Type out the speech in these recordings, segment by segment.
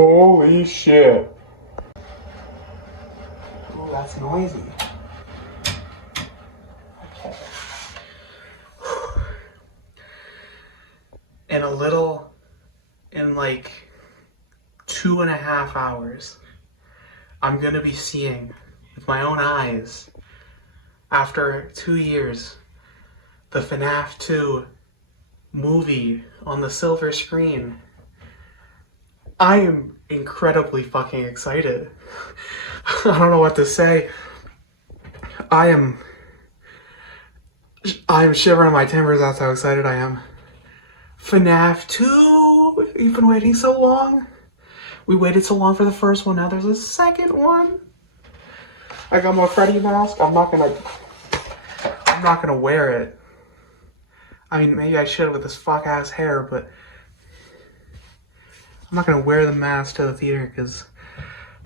Holy shit. Ooh, that's noisy. Okay. In like 2.5 hours, I'm gonna be seeing with my own eyes, after 2 years, the FNaF 2 movie on the silver screen. I am incredibly fucking excited. I don't know what to say. I am shivering my timbers. That's how excited I am. FNaF 2! We've been waiting so long. We waited so long for the first one, now there's a second one. I got my Freddy mask. I'm not gonna wear it. I mean, maybe I should with this fuck ass hair, but I'm not gonna wear the mask to the theater because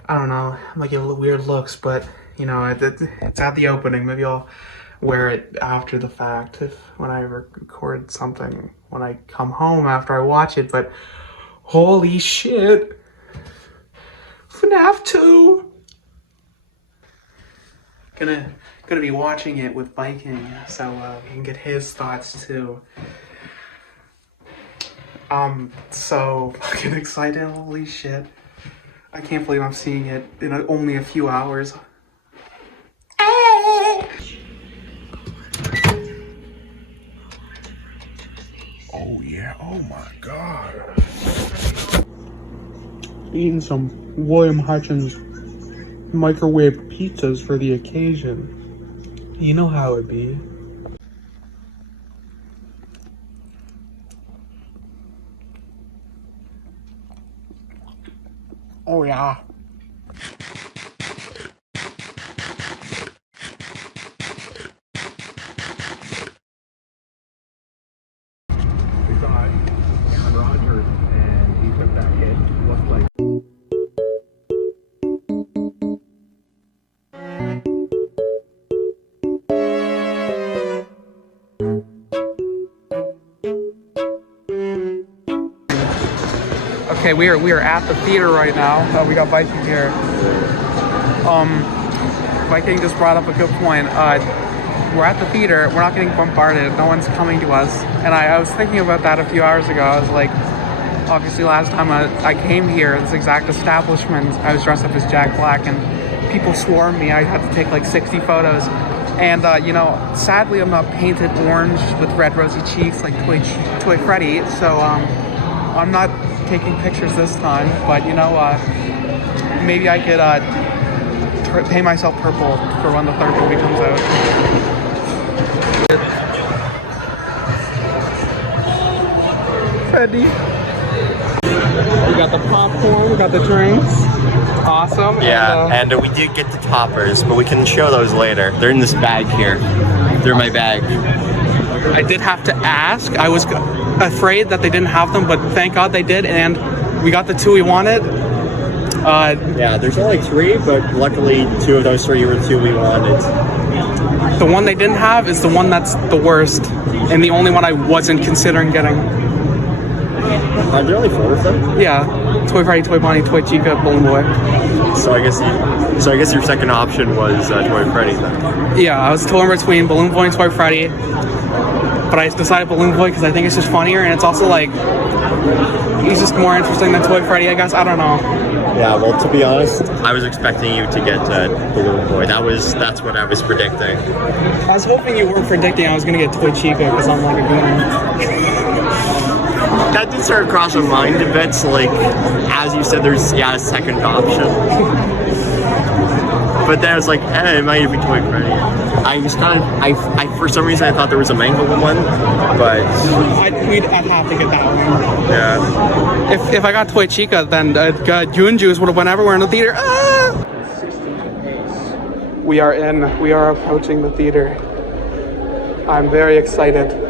I don't know, I might get weird looks, but you know, it's at the opening. Maybe I'll wear it after the fact when I record something, when I come home after I watch it. But holy shit, FNaF 2! Gonna be watching it with Viking, so we can get his thoughts too. So fucking excited, holy shit. I can't believe I'm seeing it in only a few hours. Oh yeah, oh my god. Eating some William Hutchins microwave pizzas for the occasion. You know how it be. Oh yeah. We saw Aaron Rodgers and he took that hit. Looked like Okay, we are at the theater right now. We got Viking here. Viking just brought up a good point. We're at the theater. We're not getting bombarded. No one's coming to us. And I was thinking about that a few hours ago. I was like, obviously last time I came here, this exact establishment, I was dressed up as Jack Black and people swarmed me. I had to take like 60 photos. And, you know, sadly I'm not painted orange with red rosy cheeks like Toy Freddy. So I'm not taking pictures this time, but you know, maybe I could paint myself purple for when the third movie comes out. Freddy. We got the popcorn, we got the drinks. Awesome. Yeah, and we did get the toppers, but we can show those later. They're in this bag here. They're in my bag. I did have to ask. I was afraid that they didn't have them, but thank God they did, and we got the two we wanted. Yeah, there's only 3, but luckily 2 of those 3 were the 2 we wanted. The one they didn't have is the one that's the worst, and the only one I wasn't considering getting. Are there only 4 of them? Yeah, Toy Freddy, Toy Bonnie, Toy Chica, Balloon Boy. So I guess your second option was Toy Freddy then. Yeah, I was torn between Balloon Boy and Toy Freddy, but I decided Balloon Boy because I think it's just funnier, and it's also like he's just more interesting than Toy Freddy, I guess. I don't know. Yeah, well, to be honest, I was expecting you to get Balloon Boy. That's what I was predicting. I was hoping you weren't predicting I was gonna get Toy Chica because I'm like a gooner. That did sort of cross my mind a bit. So, like, as you said, there's a second option. But then I was like, it might be Toy Freddy. I was kind of, I for some reason I thought there was a mango one, but I'd have to get that one. Yeah. If I got Toy Chica, then June Juice would have went everywhere in the theater. Ah! We are approaching the theater. I'm very excited.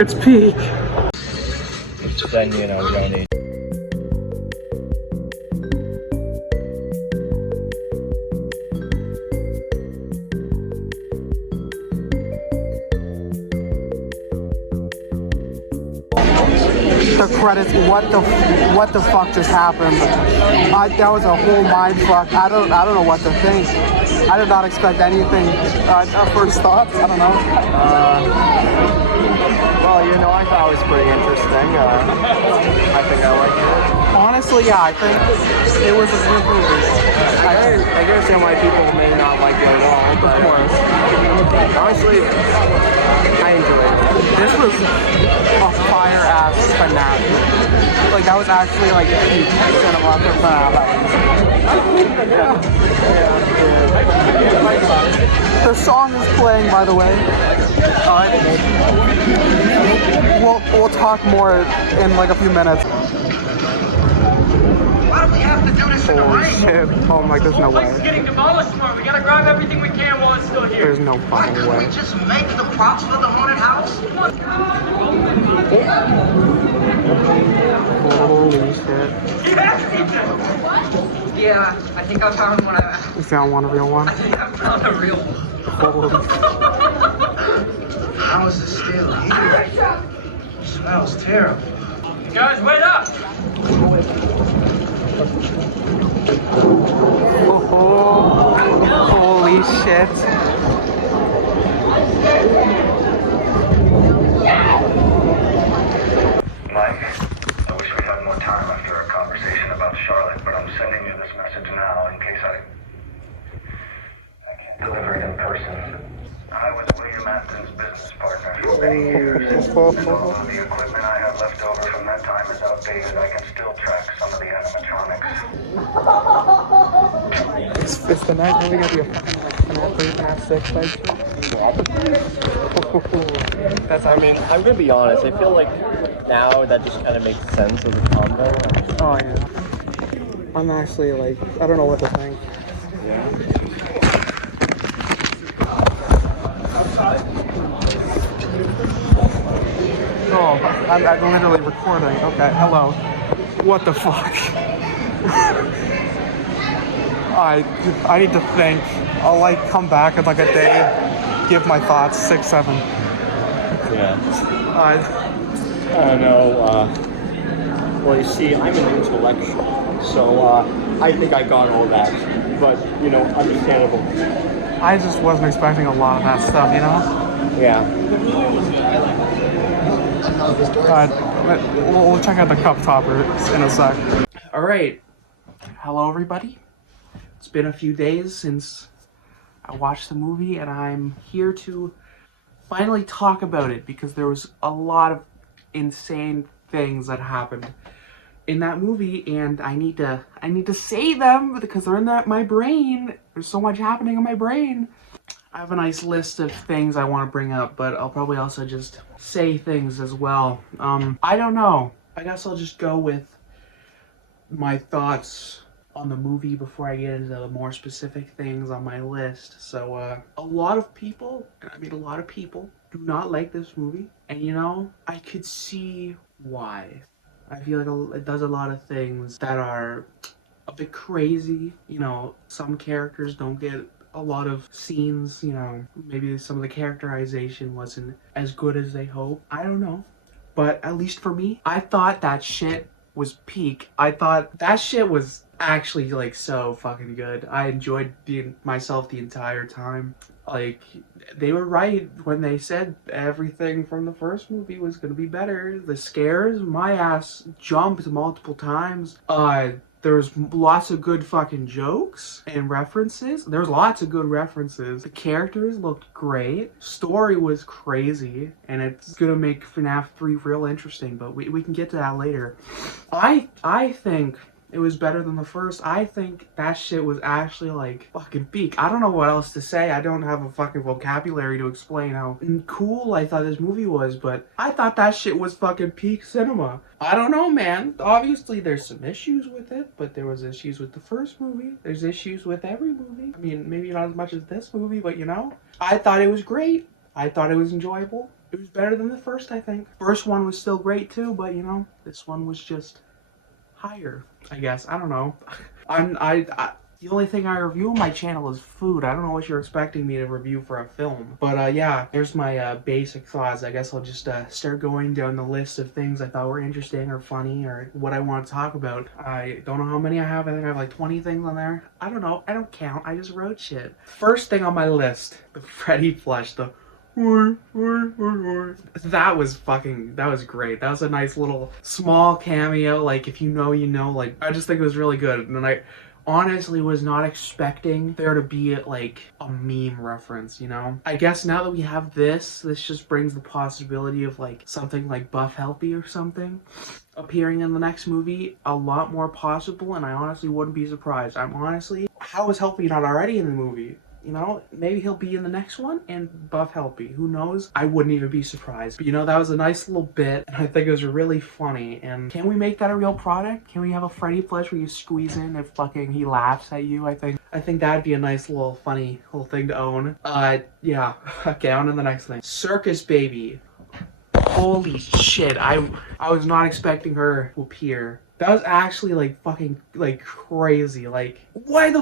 It's peak. Then, you know, we don't need. The credits, what the fuck just happened? That was a whole mind fuck. I don't know what to think. I did not expect anything. First thoughts, I don't know. Well, you know, I thought it was pretty interesting. I think I liked it. Honestly, yeah, I think it was a good movie. I understand why people may not like it at all, but Of course. honestly, I enjoyed it. This was a fire ass FNaF. Like that was actually like peak cinema for FNaF. The song is playing, by the way. We'll talk more in like a few minutes. Why do we have to do this in the Holy rain? shit! Oh my, there's no Place is way. getting demolished tomorrow. We gotta grab everything we can while it's still here. There's no Why fucking couldn't we way. just make the props for the haunted house? Holy shit! Yeah, I think I found one. You found one, a real one? I think I found a real one. Holy. How is it still here? It smells terrible. You guys, wait up! Holy shit! Mike, I wish we had more time after our conversation about Charlotte, but I'm sending you this message now in case I can't deliver it in person. I was William Afton's business partner for many years. Although the equipment I have left over from that time is outdated, I can still track some of the animatronics. Is the night really gonna be a fucking like FNaF 3, FNaF 6 type shit? That's, I mean, I'm gonna be honest. I feel like now that just kind of makes sense as a combo. oh yeah. I'm actually like, I don't know what to think. Oh, I'm literally recording. Okay, hello. What the fuck? I need to think. I'll like come back in like a day, give my thoughts, 6, 7. Yeah. I Uh, don't know. Well, you see, I'm an intellectual, so I think I got all that. But you know, understandable. I just wasn't expecting a lot of that stuff, you know? Yeah. We'll check out the cup toppers in a sec. Alright. Hello, everybody. It's been a few days since I watched the movie, and I'm here to finally talk about it because there was a lot of insane things that happened in that movie, and I need to say them because they're in my brain. There's so much happening in my brain. I have a nice list of things I want to bring up, but I'll probably also just say things as well. I don't know. I guess I'll just go with my thoughts on the movie before I get into the more specific things on my list. So, a lot of people, and I mean a lot of people, do not like this movie. And you know, I could see why. I feel like it does a lot of things that are a bit crazy. You know, some characters don't get a lot of scenes, you know, maybe some of the characterization wasn't as good as they hoped. I don't know. But at least for me, I thought that shit was peak. I thought that shit was actually like so fucking good. I enjoyed myself the entire time. Like, they were right when they said everything from the first movie was gonna be better. The scares, my ass jumped multiple times. There's lots of good fucking jokes and references. There's lots of good references. The characters looked great. Story was crazy. And it's gonna make FNaF 3 real interesting, but we can get to that later. I think it was better than the first. I think that shit was actually like fucking peak. I don't know what else to say. I don't have a fucking vocabulary to explain how cool I thought this movie was, but I thought that shit was fucking peak cinema. I don't know, man. Obviously there's some issues with it, but there was issues with the first movie. There's issues with every movie. I mean, maybe not as much as this movie, but you know, I thought it was great. I thought it was enjoyable. it was better than the first, I think. First one was still great too, but you know, this one was just higher, I guess. I don't know. The only thing I review on my channel is food. I don't know what you're expecting me to review for a film. But yeah, here's my basic thoughts. I guess I'll just start going down the list of things I thought were interesting or funny or what I want to talk about. I don't know how many I have. I think I have like 20 things on there. I don't know. I don't count. I just wrote shit. First thing on my list, the Freddy plush, that was great. That was a nice little small cameo. Like, if you know, you know. Like, I just think it was really good. And then I honestly was not expecting there to be like a meme reference, you know? I guess now that we have this just brings the possibility of like something like Buff Helpy or something appearing in the next movie a lot more possible, and I honestly wouldn't be surprised. How is Helpy not already in the movie? You know, maybe he'll be in the next one and Buff Helpy. Who knows? I wouldn't even be surprised. But you know, that was a nice little bit, and I think it was really funny. And can we make that a real product? Can we have a Freddy plush where you squeeze in if fucking he laughs at you? I think that'd be a nice little funny little thing to own. Yeah. Okay, on to the next thing. Circus Baby. Holy shit, I was not expecting her to appear. That was actually like fucking like crazy. Like, why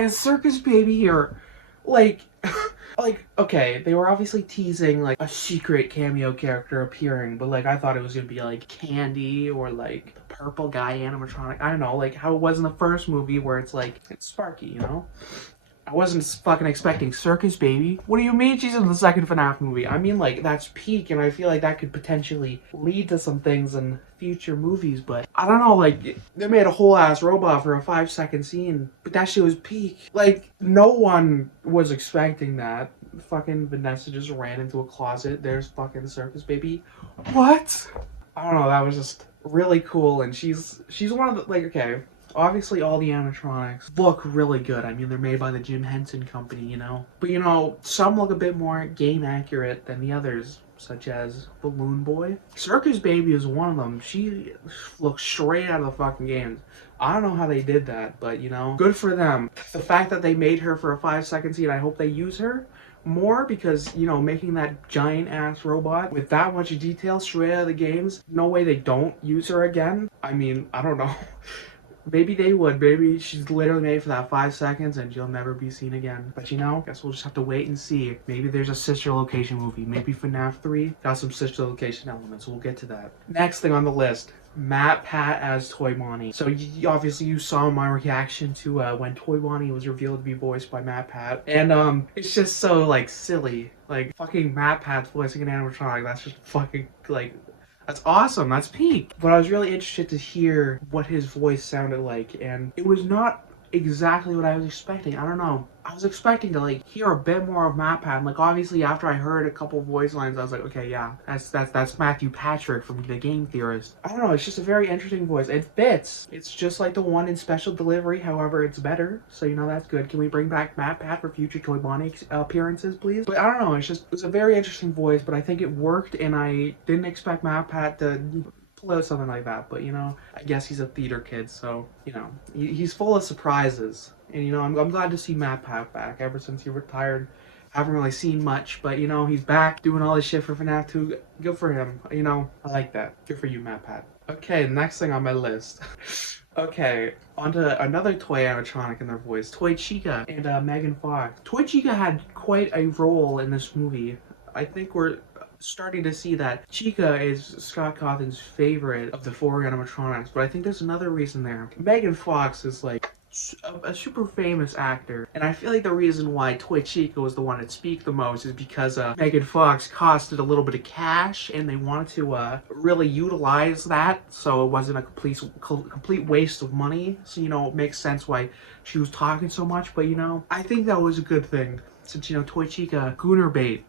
is Circus Baby here? Like, okay, they were obviously teasing like a secret cameo character appearing, but like I thought it was gonna be like Candy or like the purple guy animatronic. I don't know, like how it was in the first movie where it's like it's Sparky, you know? I wasn't fucking expecting Circus Baby. What do you mean she's in the second FNaF movie? I mean, like, that's peak, and I feel like that could potentially lead to some things in future movies, but I don't know, like, they made a whole ass robot for a 5-second scene, but that shit was peak. Like, no one was expecting that. Fucking Vanessa just ran into a closet. There's fucking Circus Baby. What? I don't know, that was just really cool, and she's one of the, like, okay, obviously all the animatronics look really good. I mean, they're made by the Jim Henson Company, you know? But you know, some look a bit more game accurate than the others, such as Balloon Boy. Circus Baby is one of them. She looks straight out of the fucking games. I don't know how they did that, but you know, good for them. The fact that they made her for a 5-second scene, I hope they use her more, because you know, making that giant ass robot with that much detail straight out of the games, no way they don't use her again. I mean, I don't know. Maybe they would. Maybe she's literally made for that 5 seconds and she'll never be seen again. But you know, guess we'll just have to wait and see. Maybe there's a sister location movie. Maybe FNaF 3 got some sister location elements. We'll get to that. Next thing on the list, Matt Pat as Toy Bonnie. So obviously you saw my reaction to when Toy Bonnie was revealed to be voiced by Matt Pat. And it's just so like silly. Like fucking Matt Pat's voicing an animatronic. That's just fucking like... That's awesome, that's peak. But I was really interested to hear what his voice sounded like, and it was not exactly what I was expecting. I don't know. I was expecting to like hear a bit more of Matt Pat. Like obviously after I heard a couple voice lines, I was like, okay, yeah, that's Matthew Patrick from The Game Theorist. I don't know, it's just a very interesting voice. It fits. It's just like the one in Special Delivery, however, it's better. So you know, that's good. Can we bring back Matt Pat for future Toy Bonnie appearances, please? But I don't know, it was a very interesting voice, but I think it worked, and I didn't expect Matt Pat to pull out something like that. But you know, I guess he's a theater kid, so you know, he's full of surprises. And you know, I'm glad to see Matt Pat back. Ever since he retired, haven't really seen much, but you know, he's back doing all this shit for FNaF 2. Good for him. You know, I like that. Good for you, Matt Pat. Okay, next thing on my list. Okay, onto another toy animatronic in their voice, Toy Chica and Megan Fox. Toy Chica had quite a role in this movie. I think we're starting to see that Chica is Scott Cawthon's favorite of the 4 animatronics, but I think there's another reason there. Megan Fox is like a super famous actor, and I feel like the reason why Toy Chica was the one to speak the most is because Megan Fox costed a little bit of cash, and they wanted to really utilize that so it wasn't a complete waste of money. So you know, it makes sense why she was talking so much. But you know, I think that was a good thing, since you know, Toy Chica, Gooner bait.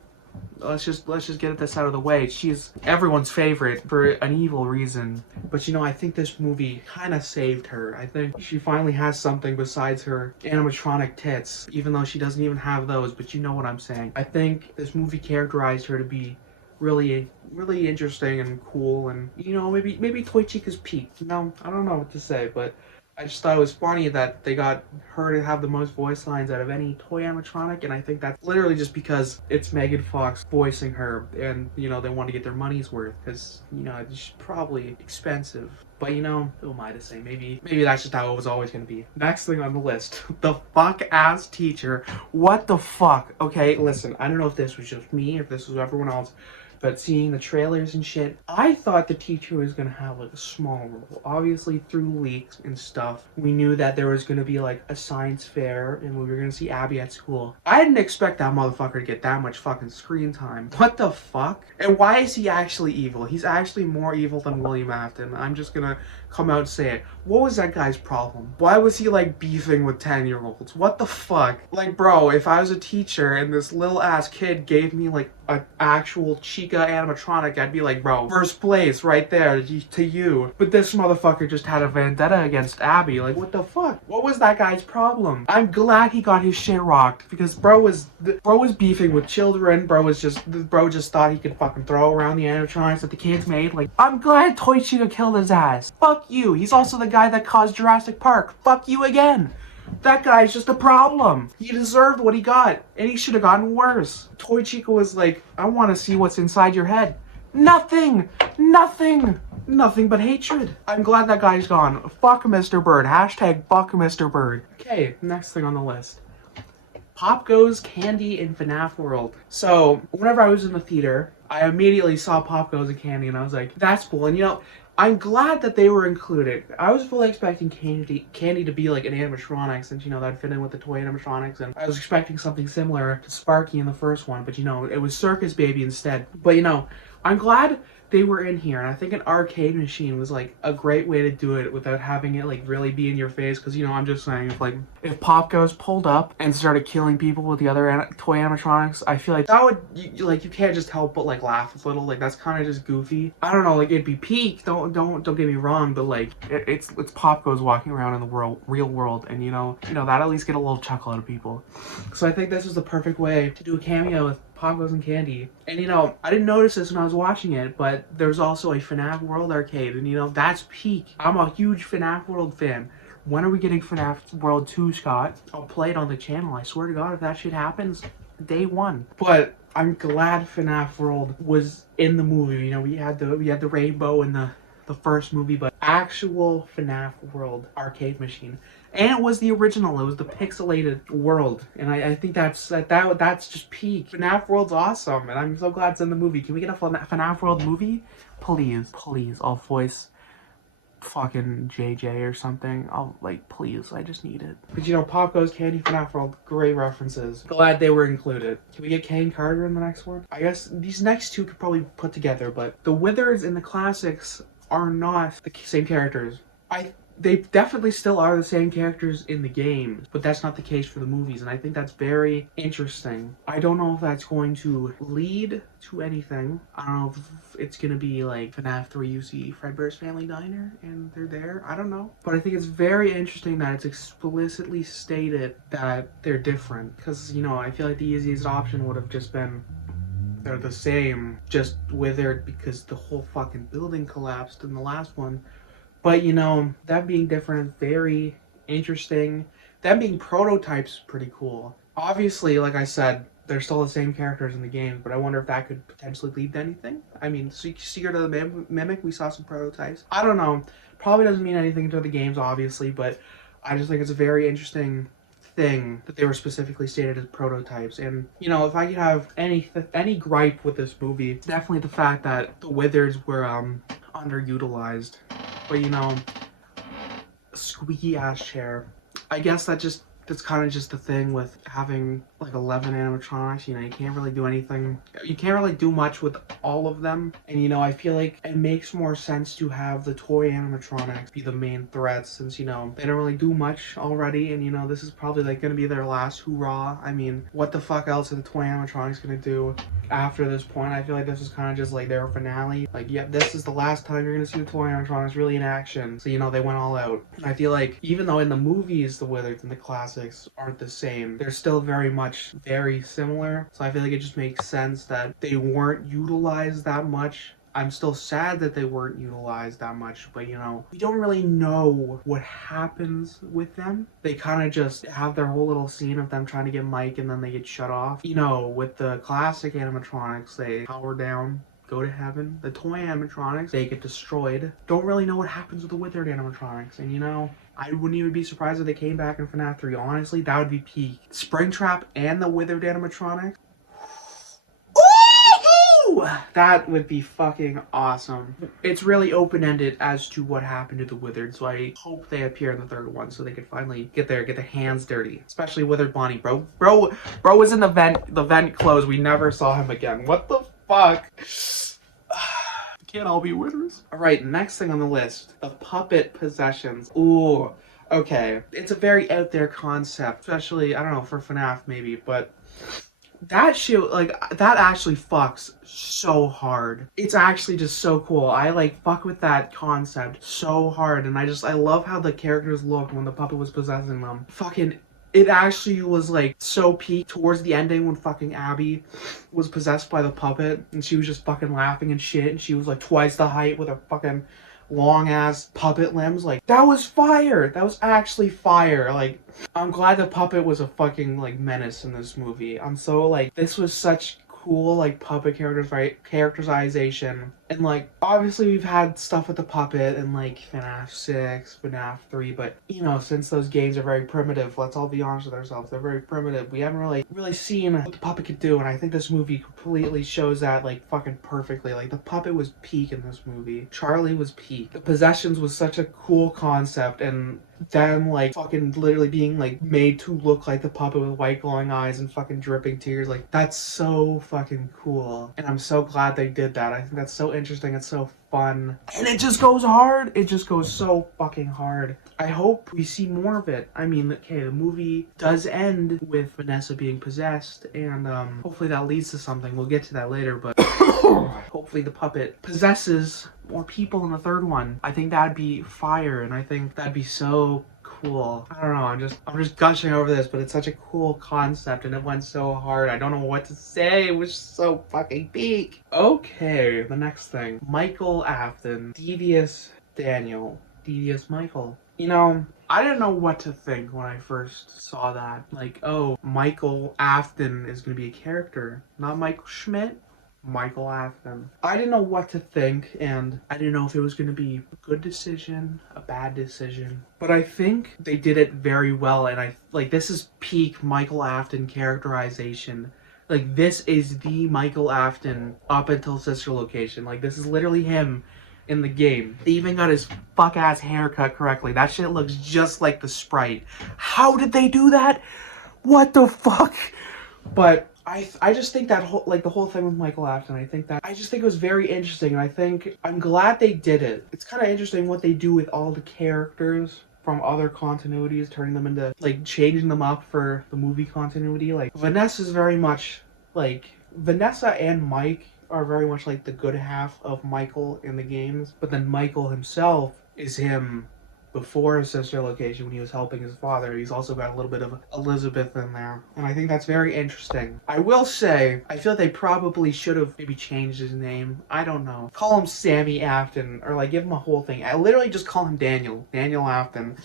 Let's just get this out of the way. She's everyone's favorite for an evil reason. But you know, I think this movie kind of saved her. I think she finally has something besides her animatronic tits, even though she doesn't even have those, but you know what I'm saying. I think this movie characterized her to be really interesting and cool, and you know, maybe Toy Chica's peak. You know, I don't know what to say, but I just thought it was funny that they got her to have the most voice lines out of any toy animatronic, and I think that's literally just because it's Megan Fox voicing her, and you know they want to get their money's worth because you know it's probably expensive. But you know, who am I to say? Maybe that's just how it was always gonna be. Next thing on the list, the fuck ass teacher. What the fuck? Okay, listen, I don't know if this was just me or if this was everyone else. But seeing the trailers and shit, I thought the teacher was gonna have like a small role. Obviously through leaks and stuff, we knew that there was gonna be like a science fair and we were gonna see Abby at school. I didn't expect that motherfucker to get that much fucking screen time. What the fuck? And why is he actually evil? He's actually more evil than William Afton. I'm just gonna come out and say it. What was that guy's problem? Why was he like beefing with 10-year-olds? What the fuck? Like, bro, if I was a teacher and this little ass kid gave me like an actual Chica animatronic, I'd be like, bro, first place right there to you. But this motherfucker just had a vendetta against Abby. Like, what the fuck? What was that guy's problem? I'm glad he got his shit rocked because bro was beefing with children. Bro just thought he could fucking throw around the animatronics that the kids made. Like, I'm glad Toy Chica killed his ass. Fuck you. He's also the guy that caused Jurassic Park. Fuck you again. That guy's just a problem. He deserved what he got, and he should have gotten worse. Toy Chica was like, I want to see what's inside your head. Nothing but hatred. I'm glad that guy's gone. Fuck Mr. Bird. Hashtag fuck Mr. Bird. Okay, next thing on the list. Pop Goes Candy in FNaF World. So, whenever I was in the theater, I immediately saw Pop Goes and Candy, and I was like, that's cool. And you know, I'm glad that they were included. I was fully expecting Candy to be like an animatronic, since, you know, that'd fit in with the toy animatronics, and I was expecting something similar to Sparky in the first one, but you know, it was Circus Baby instead. But you know, I'm glad they were in here, and I think an arcade machine was like a great way to do it without having it like really be in your face, because you know, I'm just saying, if Pop Goes pulled up and started killing people with the other toy animatronics, I feel like that would, you can't just help but like laugh a little. Like, that's kind of just goofy. I don't know, like, it'd be peak, don't get me wrong, but like it's Pop Goes walking around in the real world, and you know that at least get a little chuckle out of people. So I think this was the perfect way to do a cameo with Pop Goes and Candy. And you know, I didn't notice this when I was watching it, but there's also a FNaF World arcade, and you know, that's peak. I'm a huge FNaF World fan. When are we getting FNaF World 2, Scott? I'll play it on the channel. I swear to God, if that shit happens, day one. But I'm glad FNaF World was in the movie. You know, we had the rainbow in the first movie, but actual FNaF World arcade machine. And it was the original. It was the pixelated world, and I think that's just peak. FNaF World's awesome, and I'm so glad it's in the movie. Can we get a FNaF World movie? Please, I'll voice fucking JJ or something. Please, I just need it. But you know, Pop Goes, Candy, FNaF World, great references. Glad they were included. Can we get Kane Carter in the next one? I guess these next two could probably put together, but the Withers in the classics are not the same characters. They definitely still are the same characters in the games, but that's not the case for the movies, and I think that's very interesting. I don't know if that's going to lead to anything. I don't know if it's going to be like FNaF 3 you see Fredbear's Family Diner and they're there. I don't know. But I think it's very interesting that it's explicitly stated that they're different, because, you know, I feel like the easiest option would have just been they're the same, just withered because the whole fucking building collapsed in the last one. But, you know, that being different is very interesting. Them being prototypes is pretty cool. Obviously, like I said, they're still the same characters in the games, but I wonder if that could potentially lead to anything. I mean, Secret of the Mimic, we saw some prototypes. I don't know. Probably doesn't mean anything to the games, obviously, but I just think it's a very interesting thing that they were specifically stated as prototypes. And, you know, if I could have any gripe with this movie, it's definitely the fact that the Withers were underutilized. But, you know, squeaky ass chair. I guess that's kind of just the thing with having like 11 animatronics. You know, you can't really do anything. You can't really do much with all of them. And, you know, I feel like it makes more sense to have the toy animatronics be the main threats, since, you know, they don't really do much already. And, you know, this is probably like going to be their last hurrah. I mean, what the fuck else are the toy animatronics going to do after this point? I feel like this is kind of just like their finale. Like, yeah, this is the last time you're going to see the toy animatronics really in action. So, you know, they went all out. And I feel like even though in the movies the Withers and the classics aren't the same, they're still very similar. So I feel like it just makes sense that they weren't utilized that much I'm still sad that they weren't utilized that much, but you know, we don't really know what happens with them. They kind of just have their whole little scene of them trying to get Mike and then they get shut off. You know, with the classic animatronics, they power down, go to heaven. The toy animatronics, they get destroyed. Don't really know what happens with the withered animatronics, and you know, I wouldn't even be surprised if they came back in FNaF 3. Honestly, that would be peak. Springtrap and the withered animatronics. Ooh! That would be fucking awesome. It's really open-ended as to what happened to the withered, so I hope they appear in the third one so they can finally get their hands dirty. Especially Withered Bonnie, bro. Bro was in the vent closed. We never saw him again. What the fuck? Can't all be withers. All right, next thing on the list, the puppet possessions. Ooh, okay. It's a very out there concept, especially, I don't know, for FNaF maybe, but that shit, like, that actually fucks so hard. It's actually just so cool. I, like, fuck with that concept so hard, and I love how the characters looked when the puppet was possessing them. Fucking, it actually was, like, so peak towards the ending when fucking Abby was possessed by the puppet, and she was just fucking laughing and shit, and she was, like, twice the height with her fucking long-ass puppet limbs. Like, that was fire! That was actually fire. Like, I'm glad the puppet was a fucking, like, menace in this movie. I'm so, like, this was such cool, like, puppet characterization. And, like, obviously we've had stuff with the puppet in, like, FNaF 6, FNaF 3, but, you know, since those games are very primitive, let's all be honest with ourselves, they're very primitive. We haven't really seen what the puppet could do, and I think this movie completely shows that, like, fucking perfectly. Like, the puppet was peak in this movie. Charlie was peak. The possessions was such a cool concept, and them, like, fucking literally being, like, made to look like the puppet with white glowing eyes and fucking dripping tears, like, that's so fucking cool. And I'm so glad they did that. I think that's so interesting. It's so fun. And it just goes hard. It just goes so fucking hard. I hope we see more of it. I mean, okay, the movie does end with Vanessa being possessed, and hopefully that leads to something. We'll get to that later, but hopefully the puppet possesses more people in the third one. I think that'd be fire, and I think that'd be so cool. I don't know, I'm just gushing over this, but it's such a cool concept and it went so hard. I don't know what to say. It was so fucking peak. Okay, the next thing. Michael Afton. Devious Daniel. Devious Michael. You know, I didn't know what to think when I first saw that. Like, oh, Michael Afton is gonna be a character. Not Michael Schmidt. Michael Afton. I didn't know what to think, and I didn't know if it was going to be a good decision, a bad decision. But I think they did it very well, and this is peak Michael Afton characterization. Like, this is the Michael Afton up until Sister Location. Like, this is literally him in the game. They even got his fuck-ass haircut correctly. That shit looks just like the sprite. How did they do that? What the fuck? But I just think that the whole thing with Michael Afton, I just think it was very interesting, and I'm glad they did it. It's kind of interesting what they do with all the characters from other continuities, turning them into, like, changing them up for the movie continuity. Like, Vanessa's very much, like, Vanessa and Mike are very much like the good half of Michael in the games, but then Michael himself is him before his Sister Location when he was helping his father. He's also got a little bit of Elizabeth in there, and I think that's very interesting. I will say, I feel like they probably should have maybe changed his name. I don't know. Call him Sammy Afton, or like give him a whole thing. I literally just call him Daniel Afton.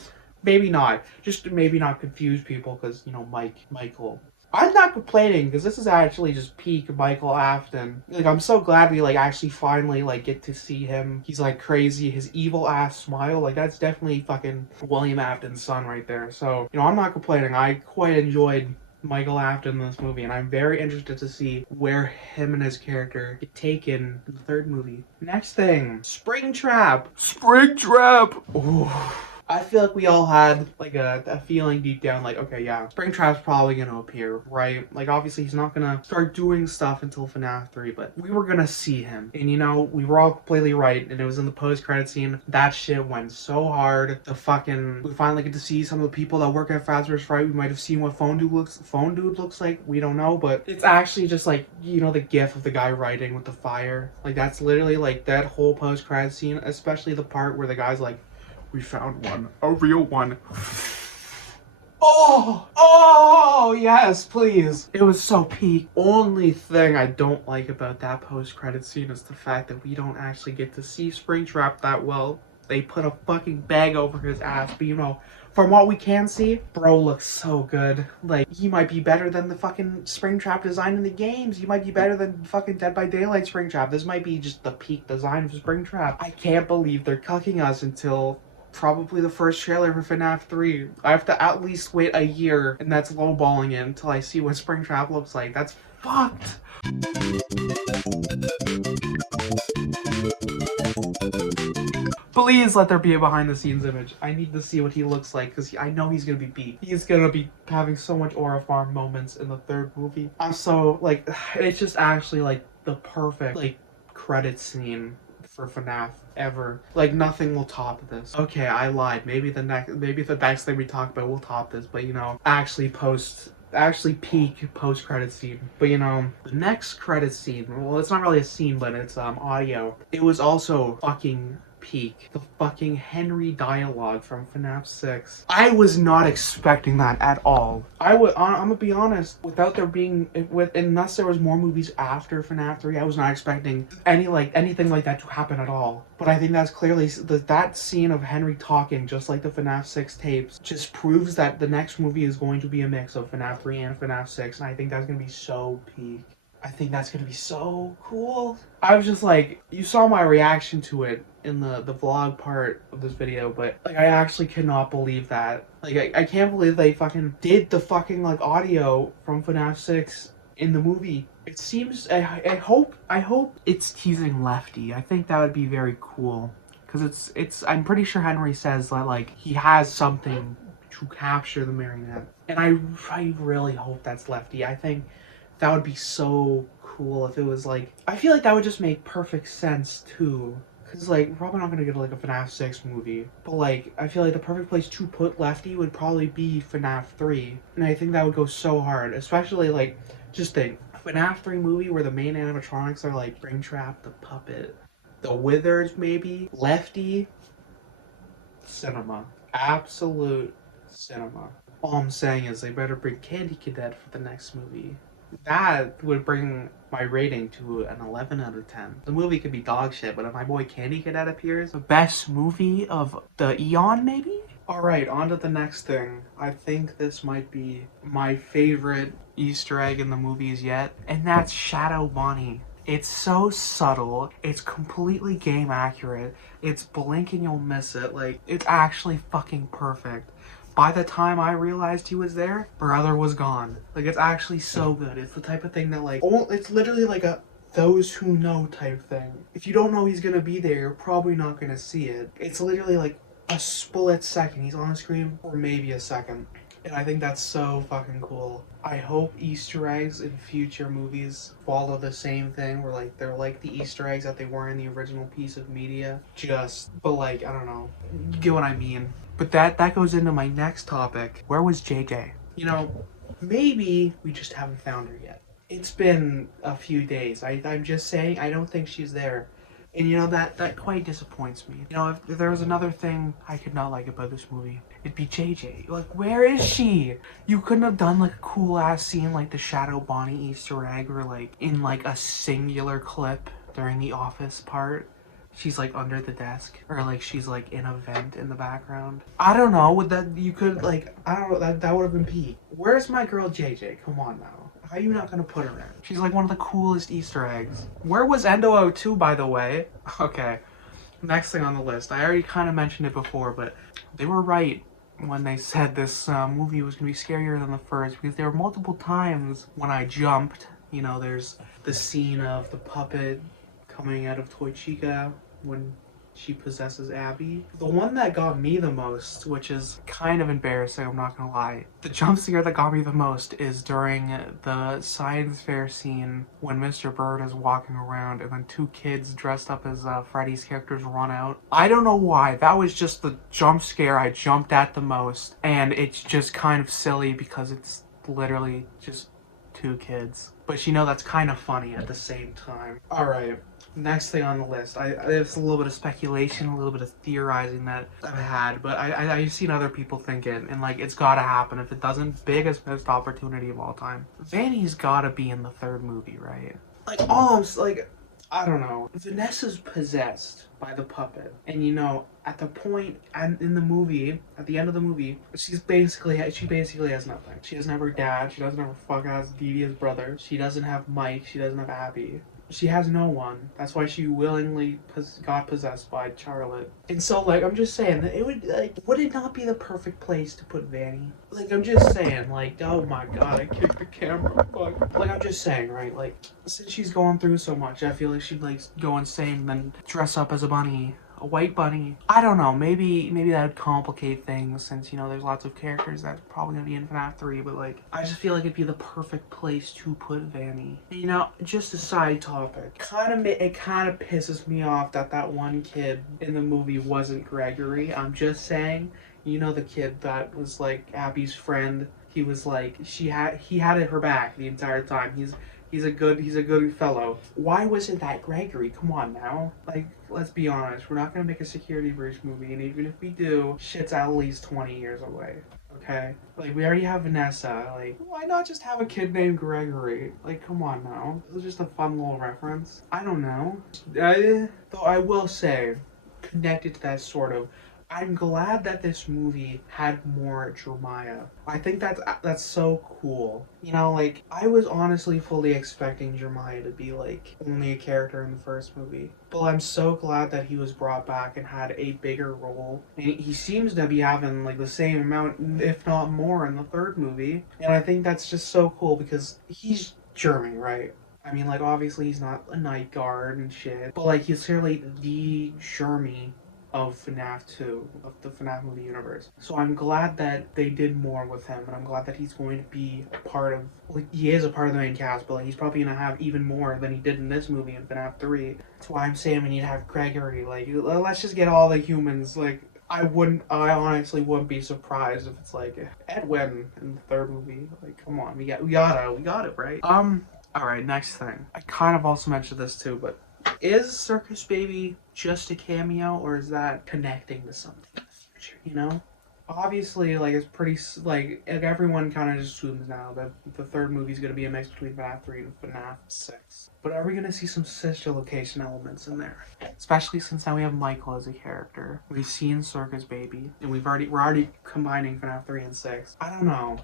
Maybe not. Just to maybe not confuse people, because, you know, Michael. I'm not complaining, because this is actually just peak Michael Afton. Like, I'm so glad we, like, actually finally, like, get to see him. He's, like, crazy. His evil-ass smile, like, that's definitely fucking William Afton's son right there. So, you know, I'm not complaining. I quite enjoyed Michael Afton in this movie, and I'm very interested to see where him and his character get taken in the third movie. Next thing, Springtrap. Ooh. I feel like we all had, like, a feeling deep down, like, okay, yeah, Springtrap's probably gonna appear, right? Like, obviously, he's not gonna start doing stuff until FNaF 3, but we were gonna see him. And, you know, we were all completely right, and it was in the post-credit scene. That shit went so hard. We finally get to see some of the people that work at Fazbear's Fright. We might have seen what Phone Dude looks like. We don't know, but it's actually just, like, you know, the gif of the guy writing with the fire. Like, that's literally, like, that whole post-credit scene, especially the part where the guy's like, we found one. A real one. Oh, yes, please. It was so peak. Only thing I don't like about that post-credit scene is the fact that we don't actually get to see Springtrap that well. They put a fucking bag over his ass, but you know, from what we can see, bro looks so good. Like, he might be better than the fucking Springtrap design in the games. He might be better than fucking Dead by Daylight Springtrap. This might be just the peak design of Springtrap. I can't believe they're cucking us until probably the first trailer for FNaF 3. I have to at least wait a year, and that's lowballing it until I see what Springtrap looks like. That's fucked. Please let there be a behind the scenes image. I need to see what he looks like because I know he's gonna be beat. He's gonna be having so much Aura Farm moments in the third movie. I'm so, like, it's just actually like the perfect, like, credit scene for FNaF ever. Like, nothing will top this. Okay, I lied. Maybe the next thing we talk about will top this, but you know, actually peak post-credit scene. But you know, the next credit scene, well, it's not really a scene, but it's audio. It was also fucking peak. The fucking Henry dialogue from FNaF 6. I was not expecting that at all. I'm gonna be honest, unless there was more movies after FNaF 3, I was not expecting anything like that to happen at all. But I think that's clearly, that scene of Henry talking, just like the FNaF 6 tapes, just proves that the next movie is going to be a mix of FNaF 3 and FNaF 6, and I think that's gonna be so peak. I think that's gonna be so cool. I was just like, you saw my reaction to it in the vlog part of this video, but like, I actually cannot believe that. Like, I can't believe they fucking did the fucking like audio from FNaF 6 in the movie. It seems, I hope it's teasing Lefty. I think that would be very cool, because I'm pretty sure Henry says that like he has something to capture the marionette, and I really hope that's Lefty. I think that would be so cool if it was like, I feel like that would just make perfect sense too. Cause like, we're probably not gonna get like a FNaF 6 movie, but like, I feel like the perfect place to put Lefty would probably be FNaF 3. And I think that would go so hard, especially like, just think, FNaF 3 movie where the main animatronics are like Springtrap, the puppet, the Withers maybe, Lefty, cinema. Absolute cinema. All I'm saying is they better bring Candy Cadet for the next movie. That would bring my rating to an 11 out of 10. The movie could be dog shit, but if my boy Candy Cadet appears, the best movie of the eon, maybe? Alright, on to the next thing. I think this might be my favorite Easter egg in the movies yet, and that's Shadow Bonnie. It's so subtle, it's completely game accurate, it's blink and you'll miss it, like, it's actually fucking perfect. By the time I realized he was there, brother was gone. Like, it's actually so good. It's the type of thing that, like, it's literally like a those who know type thing. If you don't know he's gonna be there, you're probably not gonna see it. It's literally like a split second. He's on the screen for maybe a second. And I think that's so fucking cool. I hope Easter eggs in future movies follow the same thing, where like they're like the Easter eggs that they were in the original piece of media. But like, I don't know. You get what I mean. But that goes into my next topic. Where was JJ? You know, maybe we just haven't found her yet. It's been a few days. I'm just saying, I don't think she's there. And you know, that quite disappoints me. You know, if there was another thing I could not like about this movie, it'd be JJ. Like, where is she? You couldn't have done like a cool ass scene like the Shadow Bonnie Easter egg, or like in like a singular clip during the office part. She's like under the desk, or like she's like in a vent in the background. I don't know, you could like, I don't know, that would have been peak. Where's my girl JJ? Come on now. How are you not gonna put her in? She's like one of the coolest Easter eggs. Where was Endo 02, by the way? Okay, next thing on the list. I already kind of mentioned it before, but they were right when they said this movie was gonna be scarier than the first, because there were multiple times when I jumped. You know, there's the scene of the puppet coming out of Toy Chica when she possesses Abby. The one that got me the most, which is kind of embarrassing, I'm not gonna lie. The jump scare that got me the most is during the science fair scene when Mr. Bird is walking around and then two kids dressed up as Freddy's characters run out. I don't know why, that was just the jump scare I jumped at the most, and it's just kind of silly because it's literally just two kids. But you know, that's kind of funny at the same time. Alright. Next thing on the list, it's a little bit of speculation, a little bit of theorizing that I've had, but I've seen other people thinking, and like it's gotta happen. If it doesn't, biggest missed opportunity of all time. Vanny's gotta be in the third movie, right? Like almost like I don't know. Vanessa's possessed by the puppet, and you know at the point and in the movie, at the end of the movie, she basically has nothing. She doesn't have her dad. She doesn't have her fuck ass Dee brother. She doesn't have Mike. She doesn't have Abby. She has no one. That's why she willingly got possessed by Charlotte. And so, like, I'm just saying that would it not be the perfect place to put Vanny? Like, I'm just saying, like, oh my god, I kicked the camera. Fuck. Like, I'm just saying, right? Like, since she's going through so much, I feel like she'd like go insane and then dress up as a bunny. A white bunny. I don't know, maybe that would complicate things since, you know, there's lots of characters that's probably gonna be in FNaF 3, but like, I just feel like it'd be the perfect place to put Vanny. You know, just a side topic. It kind of pisses me off that one kid in the movie wasn't Gregory. I'm just saying, you know, the kid that was like Abby's friend. He was like, he had her back the entire time. He's a good fellow. Why wasn't that Gregory? Come on now. Like, let's be honest. We're not gonna make a security breach movie, and even if we do, shit's at least 20 years away. Okay? Like, we already have Vanessa. Like, why not just have a kid named Gregory? Like, come on now. It was just a fun little reference. I don't know. Though I will say, connected to that sort of, I'm glad that this movie had more Jeremiah. I think that's so cool. You know, like, I was honestly fully expecting Jeremiah to be, like, only a character in the first movie. But I'm so glad that he was brought back and had a bigger role. And he seems to be having, like, the same amount, if not more, in the third movie. And I think that's just so cool because he's Jeremy, right? I mean, like, obviously he's not a night guard and shit. But, like, he's clearly the Jeremy of FNaF 2, of the FNaF movie universe. So I'm glad that they did more with him, and I'm glad that he's going to be a part of, like, he is a part of the main cast, but like, he's probably going to have even more than he did in this movie in FNaF 3. That's why I'm saying we need to have Gregory, like, let's just get all the humans, like, I honestly wouldn't be surprised if it's like Edwin in the third movie. Like, come on, we got it, right? Alright, next thing. I kind of also mentioned this too, but is Circus Baby just a cameo, or is that connecting to something in the future, you know? Obviously, like, it's pretty, like everyone kind of just assumes now that the third movie is going to be a mix between FNaF 3 and FNaF 6. But are we going to see some sister location elements in there? Especially since now we have Michael as a character. We've seen Circus Baby, and we're already combining FNaF 3 and 6. I don't know.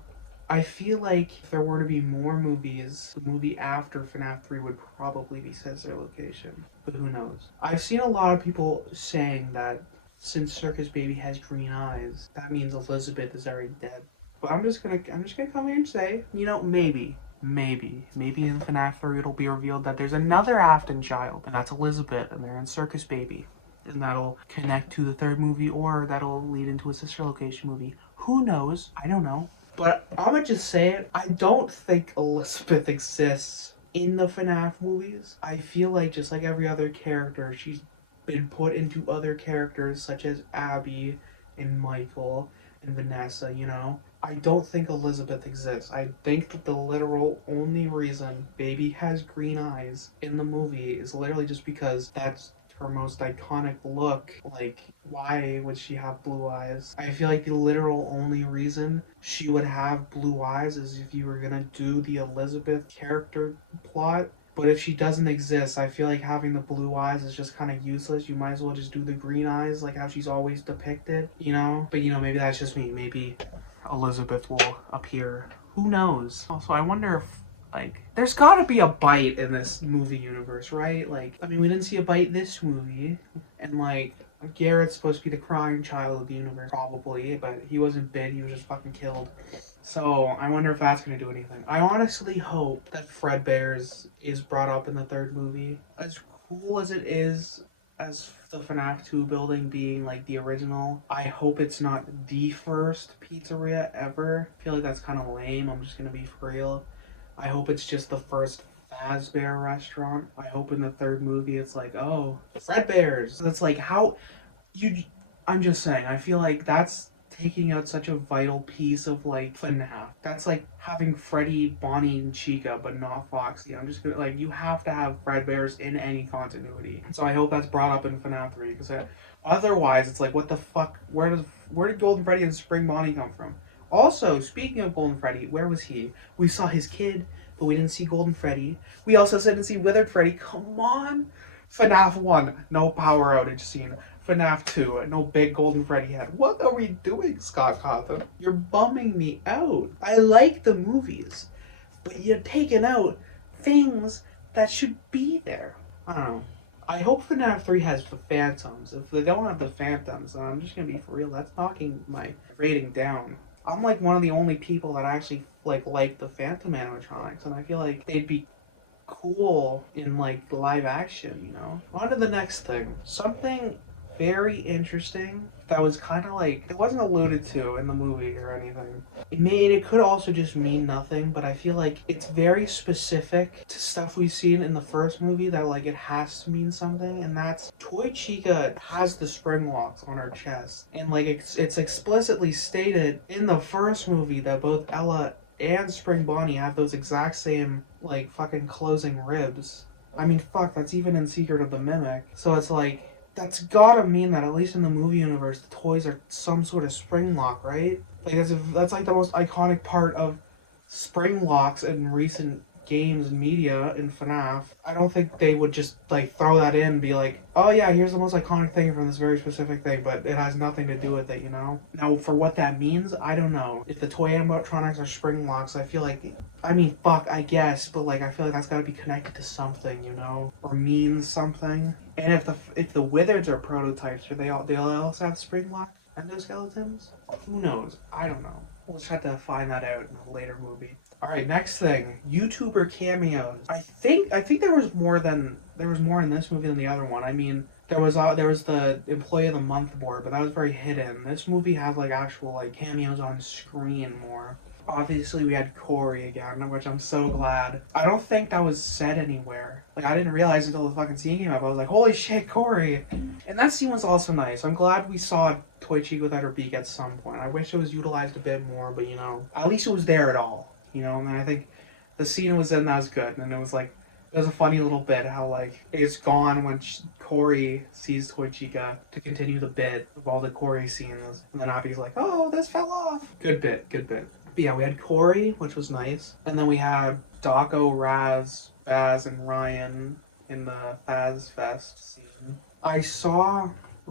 I feel like if there were to be more movies, the movie after FNaF 3 would probably be Sister Location. But who knows? I've seen a lot of people saying that since Circus Baby has green eyes, that means Elizabeth is already dead. But I'm just gonna come here and say, you know, maybe in FNaF 3 it'll be revealed that there's another Afton child, and that's Elizabeth, and they're in Circus Baby. And that'll connect to the third movie, or that'll lead into a Sister Location movie. Who knows? I don't know. But I'm gonna just say it, I don't think Elizabeth exists in the FNaF movies. I feel like just like every other character, she's been put into other characters such as Abby and Michael and Vanessa, you know? I don't think Elizabeth exists. I think that the literal only reason Baby has green eyes in the movie is literally just because that's her most iconic look. Like, why would she have blue eyes? I feel like the literal only reason she would have blue eyes is if you were gonna do the Elizabeth character plot. But if she doesn't exist, I feel like having the blue eyes is just kind of useless. You might as well just do the green eyes, like how she's always depicted, you know? But, you know, maybe that's just me. Maybe Elizabeth will appear. Who knows? Also, I wonder if, like, there's gotta be a bite in this movie universe, right? Like, I mean, we didn't see a bite this movie, and, like, Garrett's supposed to be the crying child of the universe, probably, but he wasn't bit, he was just fucking killed. So, I wonder if that's gonna do anything. I honestly hope that Fredbear's is brought up in the third movie. As cool as it is, as the FNaF 2 building being, like, the original, I hope it's not the first pizzeria ever. I feel like that's kind of lame, I'm just gonna be for real. I hope it's just the first Fazbear restaurant. I hope in the third movie it's like, oh, Fredbear's. That's like how I'm just saying, I feel like that's taking out such a vital piece of like FNaF. That's like having Freddy, Bonnie, and Chica, but not Foxy. I'm just gonna like, you have to have Fredbears in any continuity. So I hope that's brought up in FNaF 3, because otherwise it's like, what the fuck? Where did Golden Freddy and Spring Bonnie come from? Also, speaking of Golden Freddy, where was he? We saw his kid, but we didn't see Golden Freddy. We also didn't see Withered Freddy. Come on. FNaF 1, no power outage scene. FNaF 2, no big Golden Freddy head. What are we doing, Scott Cawthon? You're bumming me out. I like the movies, but you're taking out things that should be there. I don't know. I hope FNaF 3 has the Phantoms. If they don't have the Phantoms, then I'm just gonna be for real. That's knocking my rating down. I'm like one of the only people that actually like the Phantom animatronics, and I feel like they'd be cool in like live action, you know? On to the next thing. Something very interesting that was kind of like, it wasn't alluded to in the movie or anything. It could also just mean nothing, but I feel like it's very specific to stuff we've seen in the first movie that like it has to mean something, and that's Toy Chica has the spring locks on her chest, and like it's explicitly stated in the first movie that both Ella and Spring Bonnie have those exact same like fucking closing ribs. I mean, fuck, that's even in Secret of the Mimic. So it's like, that's gotta mean that at least in the movie universe, the toys are some sort of spring lock, right? Like that's like the most iconic part of spring locks in recent games and media in FNaF. I don't think they would just like throw that in and be like, oh yeah, here's the most iconic thing from this very specific thing, but it has nothing to do with it, you know? Now, for what that means, I don't know. If the toy animatronics are spring locks, I feel like, I mean, fuck, I guess, but like, I feel like that's gotta be connected to something, you know? Or means something. And if the Wizards are prototypes, they also have spring lock endoskeletons? Who knows? I don't know. We'll just have to find that out in a later movie. All right, next thing, YouTuber cameos. I think there was more in this movie than the other one. I mean, there was the Employee of the Month board, but that was very hidden. This movie has like actual like cameos on screen more. Obviously, we had Corey again, which I'm so glad. I don't think that was said anywhere. Like, I didn't realize until the fucking scene came up. I was like, holy shit, Corey. And that scene was also nice. I'm glad we saw Toy Chica without her beak at some point. I wish it was utilized a bit more, but you know, at least it was there at all. You know, and I think the scene was in, that was good. And it was like, it was a funny little bit how like it's gone when Corey sees Toy Chica to continue the bit of all the Corey scenes. And then Abby's like, oh, this fell off. Good bit, good bit. But yeah, we had Corey, which was nice. And then we had Daco, Raz, Baz, and Ryan in the Faz Fest scene. I saw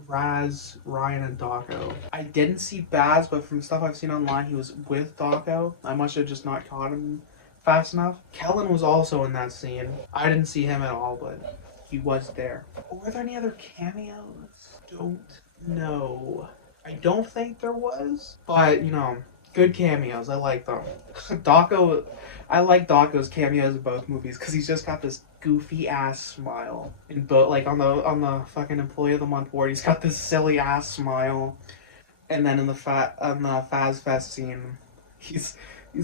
Raz, Ryan, and Daco. I didn't see Baz, but from stuff I've seen online, he was with Daco. I must have just not caught him fast enough. Kellen was also in that scene. I didn't see him at all, but he was there. Were there any other cameos? Don't know. I don't think there was, but you know, good cameos. I like them. Daco, I like Daco's cameos in both movies because he's just got this goofy ass smile in both. Like on the fucking Employee of the Month board, he's got this silly ass smile, and then in the Faz Fest scene, he's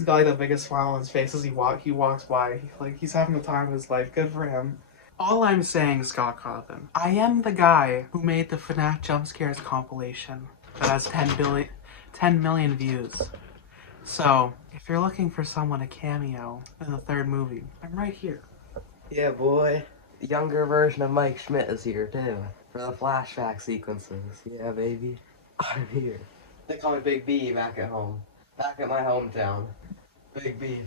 got like the biggest smile on his face as he walks by. Like he's having the time of his life. Good for him. All I'm saying, Scott Cawthon, I am the guy who made the FNaF Jump Scares compilation that has 10 million views. So, if you're looking for someone to cameo in the third movie, I'm right here. Yeah, boy. The younger version of Mike Schmidt is here, too. For the flashback sequences. Yeah, baby. I'm here. They call me Big B back at home. Back at my hometown. Big B.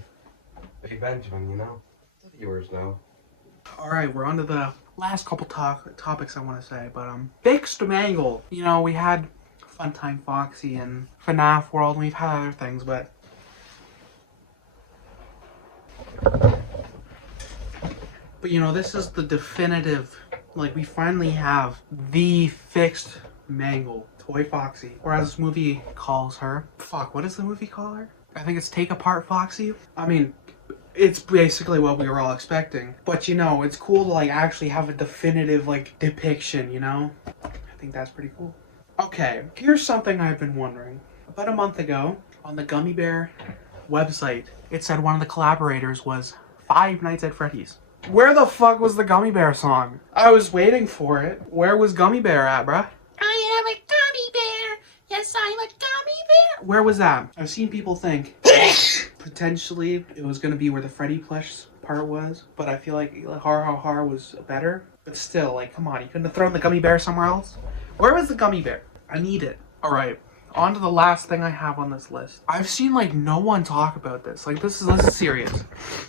Big Benjamin, you know? The viewers know. Alright, we're on to the last couple topics I want to say, but Fixed Mangle. You know, we had Funtime Foxy and FNaF World, and we've had other things, but you know, this is the definitive, like, we finally have the Fixed Mangle, Toy Foxy, or as this movie calls her. Fuck, what does the movie call her? I think it's Take Apart Foxy. I mean, it's basically what we were all expecting, but you know, it's cool to like actually have a definitive like depiction, you know? I think that's pretty cool. Okay, here's something I've been wondering. About a month ago, on the Gummy Bear website, it said one of the collaborators was Five Nights at Freddy's. Where the fuck was the Gummy Bear song? I was waiting for it. Where was Gummy Bear at, bruh? I am a gummy bear. Yes, I'm a gummy bear. where was that? I've seen people think potentially it was gonna be where the Freddy plush part was, but I feel like Har Har Har was better. But still, like, come on, you couldn't have thrown the gummy bear somewhere else? Where was the gummy bear? I need it. All right, on to the last thing I have on this list. I've seen like no one talk about this. Like this is serious.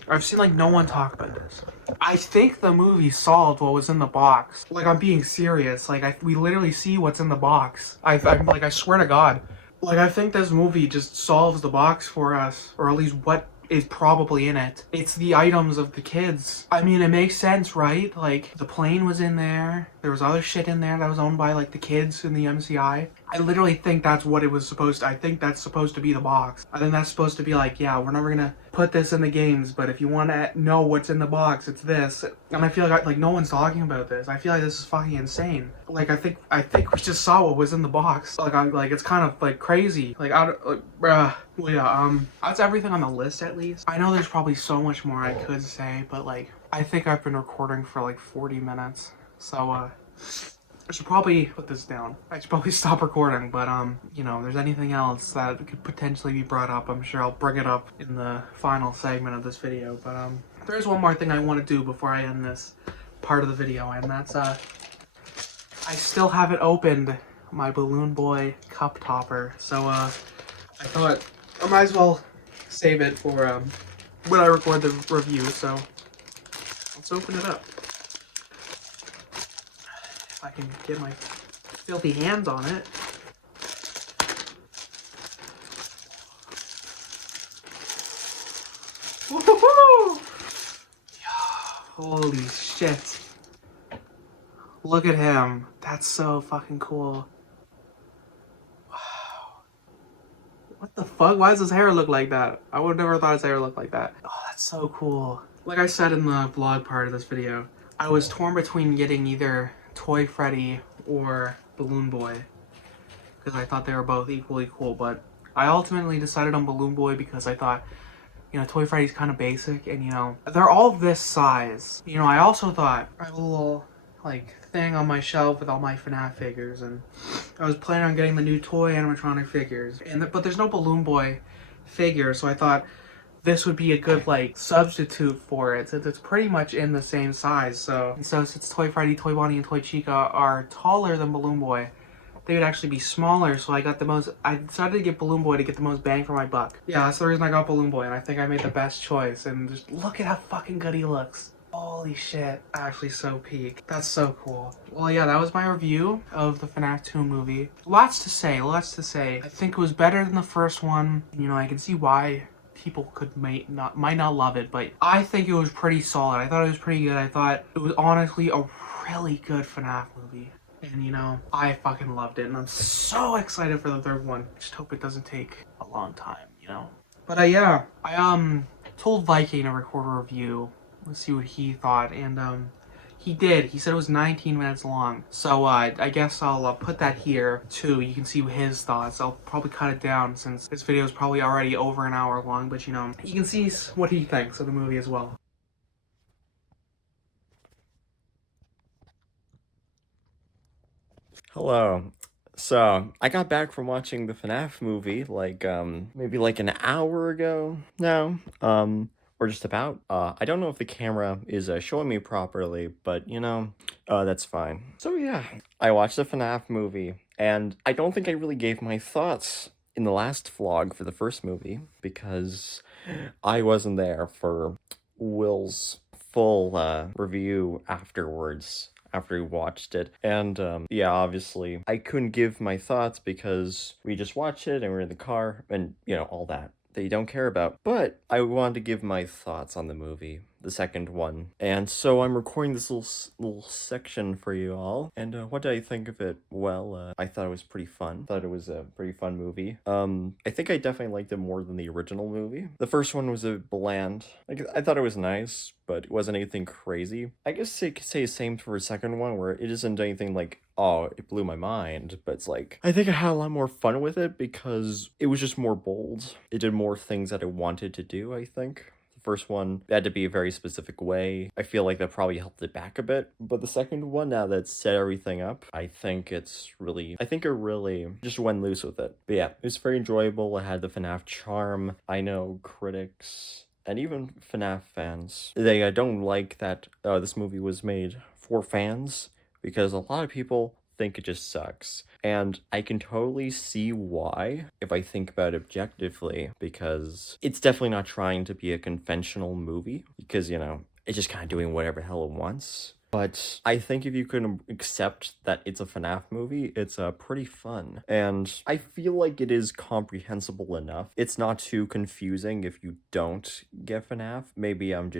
I've seen like no one talk about this. I think the movie solved what was in the box. Like I'm being serious. Like we literally see what's in the box. I'm like, I swear to God. Like I think this movie just solves the box for us, or at least what is probably in it. It's the items of the kids. I mean, it makes sense, right? Like the plane was in there. There was other shit in there that was owned by like the kids in the MCI. I literally think that's what it was supposed to. I think that's supposed to be the box. I think that's supposed to be like, yeah, we're never gonna put this in the games, but if you want to know what's in the box, it's this. And I feel like no one's talking about this. I feel like this is fucking insane. Like I think we just saw what was in the box. Like it's kind of like crazy. Like bruh. Well, yeah, that's everything on the list at least. I know there's probably so much more I could say, but like I think I've been recording for like 40 minutes. So I should probably put this down. I should probably stop recording, but you know, if there's anything else that could potentially be brought up, I'm sure I'll bring it up in the final segment of this video. But there's one more thing I want to do before I end this part of the video, and that's I still haven't opened my Balloon Boy cup topper. So I thought I might as well save it for when I record the review. So let's open it up. If I can get my filthy hands on it. Woohoo! Holy shit. Look at him. That's so fucking cool. Wow. What the fuck? Why does his hair look like that? I would have never thought his hair looked like that. Oh, that's so cool. Like I said in the vlog part of this video, I was torn between getting either Toy Freddy or Balloon Boy because I thought they were both equally cool, but I ultimately decided on Balloon Boy because I thought, you know, Toy Freddy's kind of basic and, you know, they're all this size. You know, I also thought I have a little like thing on my shelf with all my FNaF figures, and I was planning on getting the new toy animatronic figures, but there's no Balloon Boy figure, so I thought this would be a good like substitute for it since it's pretty much in the same size. So since Toy Freddy, Toy Bonnie, and Toy Chica are taller than Balloon Boy, they would actually be smaller. So I decided to get Balloon Boy to get the most bang for my buck. Yeah, that's the reason I got Balloon Boy, and I think I made the best choice. And just look at how fucking good he looks. Holy shit, actually so peak. That's so cool. Well, yeah, that was my review of the FNaF 2 movie. Lots to say. I think it was better than the first one. You know, I can see why people might not love it, but I think it was pretty solid. I thought it was pretty good. I thought it was honestly a really good FNaF movie. And, you know, I fucking loved it, and I'm so excited for the third one. Just hope it doesn't take a long time, you know? But, yeah, I, told Viking to record a review. Let's see what he thought, and he did. He said it was 19 minutes long. So I guess I'll put that here too. You can see his thoughts. I'll probably cut it down since this video is probably already over an hour long, but you know, you can see what he thinks of the movie as well. Hello. So, I got back from watching the FNaF movie like maybe like an hour ago now. Or just about. I don't know if the camera is showing me properly, but you know, that's fine. So yeah, I watched the FNaF movie, and I don't think I really gave my thoughts in the last vlog for the first movie, because I wasn't there for Will's full review afterwards, after we watched it. And yeah, obviously, I couldn't give my thoughts because we just watched it and we're in the car, and you know, all that you don't care about. But I wanted to give my thoughts on the movie, the second one, and so I'm recording this little section for you all. And what did I think of it? Well, I thought it was pretty fun. Thought it was a pretty fun movie. I think I definitely liked it more than the original movie. The first one was a bland. Like, I thought it was nice, but it wasn't anything crazy. I guess I could say the same for a second one, where it isn't anything like, oh, it blew my mind, but it's like, I think I had a lot more fun with it because it was just more bold. It did more things that I wanted to do, I think. The First one had to be a very specific way. I feel like that probably held it back a bit. But the second one, now that set everything up, I think it really just went loose with it. But yeah, it was very enjoyable. It had the FNaF charm. I know critics and even FNaF fans, they don't like that this movie was made for fans, because a lot of people think it just sucks. And I can totally see why, if I think about it objectively, because it's definitely not trying to be a conventional movie, because, you know, it's just kind of doing whatever the hell it wants. But I think if you can accept that it's a FNaF movie, it's pretty fun. And I feel like it is comprehensible enough. It's not too confusing if you don't get FNaF. Maybe I don't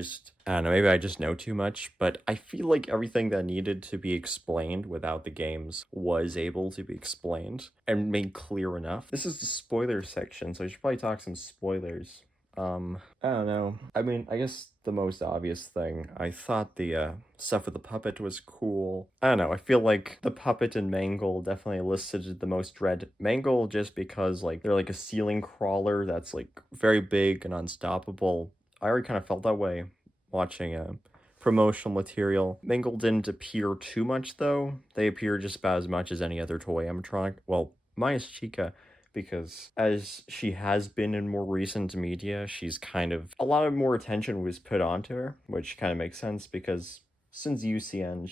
know, maybe I just know too much, but I feel like everything that needed to be explained without the games was able to be explained and made clear enough. This is the spoiler section, so I should probably talk some spoilers. I don't know. I mean, I guess the most obvious thing, I thought the stuff with the puppet was cool. I don't know, I feel like the puppet and Mangle definitely elicited the most dread. Mangle just because, like, they're like a ceiling crawler that's, like, very big and unstoppable. I already kind of felt that way watching promotional material. Mangle didn't appear too much, though. They appear just about as much as any other toy animatronic. Well, minus Chica, because as she has been in more recent media, she's kind of, a lot of more attention was put onto her, which kind of makes sense because since UCN,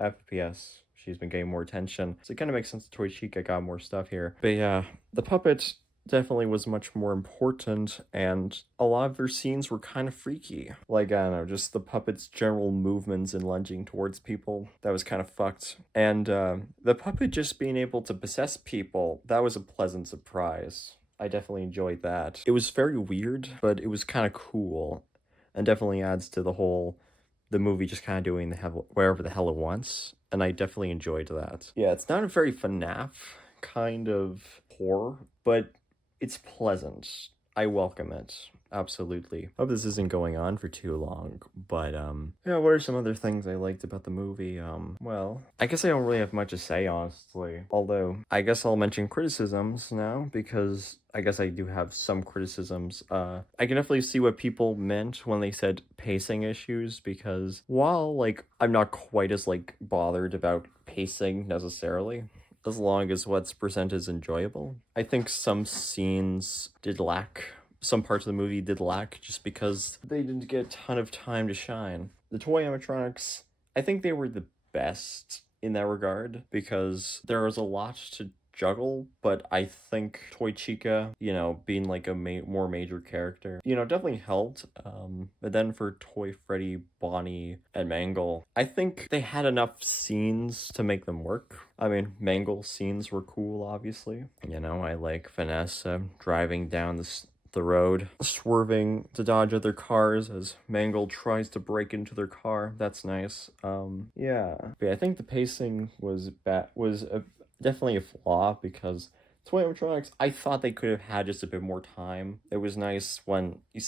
FPS, she's been getting more attention. So it kind of makes sense Toy Chica got more stuff here. But yeah, the puppet definitely was much more important, and a lot of their scenes were kind of freaky. Like, I don't know, just the puppet's general movements and lunging towards people, that was kind of fucked. And the puppet just being able to possess people, that was a pleasant surprise. I definitely enjoyed that. It was very weird, but it was kind of cool, and definitely adds to the movie just kind of doing wherever the hell it wants, and I definitely enjoyed that. Yeah, it's not a very FNaF kind of horror, but it's pleasant. I welcome it. Absolutely. Hope this isn't going on for too long, but yeah, what are some other things I liked about the movie? Well, I guess I don't really have much to say, honestly. Although, I guess I'll mention criticisms now, because I guess I do have some criticisms. I can definitely see what people meant when they said pacing issues, because while, like, I'm not quite as, like, bothered about pacing necessarily, as long as what's presented is enjoyable. I think some scenes did lack, some parts of the movie did lack, just because they didn't get a ton of time to shine. The toy animatronics, I think they were the best in that regard, because there was a lot to juggle, but I think Toy Chica, you know, being like a more major character, you know, definitely helped. But then for Toy Freddy, Bonnie, and Mangle, I think they had enough scenes to make them work. I mean, Mangle's scenes were cool, obviously. You know, I like Vanessa driving down the road, swerving to dodge other cars as Mangle tries to break into their car. That's nice. Yeah. But I think the pacing was definitely a flaw, because toy animatronics, I thought they could have had just a bit more time. It was nice when you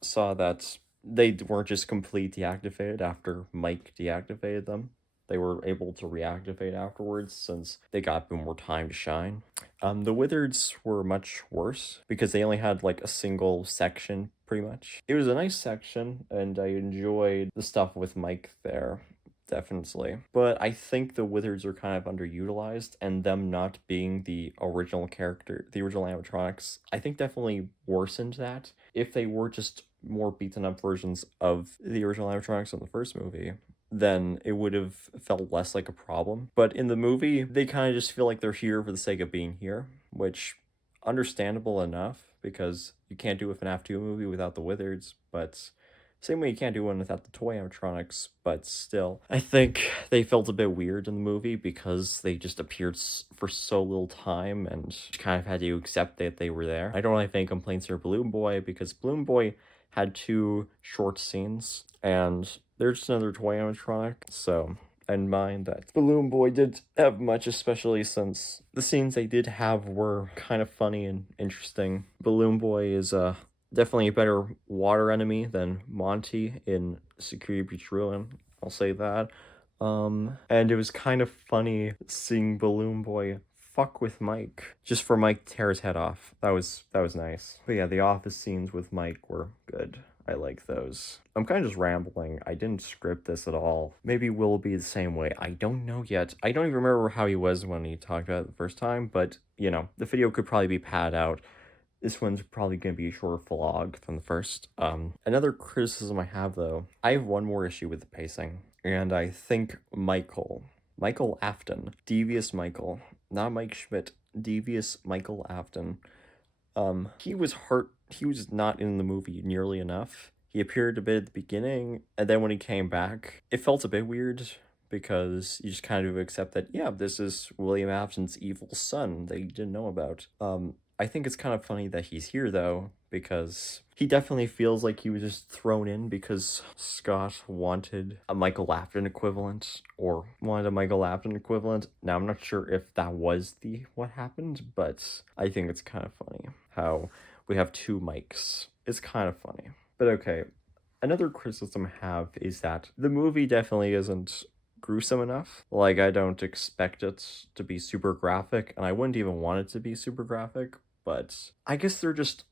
saw that they weren't just completely deactivated after Mike deactivated them. They were able to reactivate afterwards, since they got a bit more time to shine. The Wizards were much worse, because they only had like a single section, pretty much. It was a nice section, and I enjoyed the stuff with Mike there. Definitely. But I think the Wizards are kind of underutilized, and them not being the original character, the original animatronics, I think definitely worsened that. If they were just more beaten up versions of the original animatronics in the first movie, then it would have felt less like a problem. But in the movie, they kind of just feel like they're here for the sake of being here, which, understandable enough, because you can't do a FNaF 2 movie without the Wizards, but same way you can't do one without the toy animatronics. But still, I think they felt a bit weird in the movie, because they just appeared for so little time, and kind of had to accept that they were there. I don't really have any complaints for Balloon Boy, because Balloon Boy had 2 short scenes, and they're just another toy animatronic, so and mind that Balloon Boy did have much, especially since the scenes they did have were kind of funny and interesting. Balloon Boy is definitely a better water enemy than Monty in Security Breach Ruin, I'll say that. And it was kind of funny seeing Balloon Boy fuck with Mike, just for Mike to tear his head off. That was nice. But yeah, the office scenes with Mike were good. I like those. I'm kind of just rambling. I didn't script this at all. Maybe Will be the same way. I don't know yet. I don't even remember how he was when he talked about it the first time, but, you know, the video could probably be padded out. This one's probably going to be a shorter vlog than the first. Another criticism I have, though, I have one more issue with the pacing, and I think Michael Afton, Devious Michael, not Mike Schmidt, Devious Michael Afton, he was not in the movie nearly enough. He appeared a bit at the beginning, and then when he came back, it felt a bit weird, because you just kind of accept that, yeah, this is William Afton's evil son that you didn't know about. I think it's kind of funny that he's here, though, because he definitely feels like he was just thrown in because Scott wanted a Michael Afton equivalent, or wanted a Michael Afton equivalent. Now, I'm not sure if that was what happened, but I think it's kind of funny how we have two Mikes. It's kind of funny. But okay, another criticism I have is that the movie definitely isn't gruesome enough. Like, I don't expect it to be super graphic, and I wouldn't even want it to be super graphic, but I guess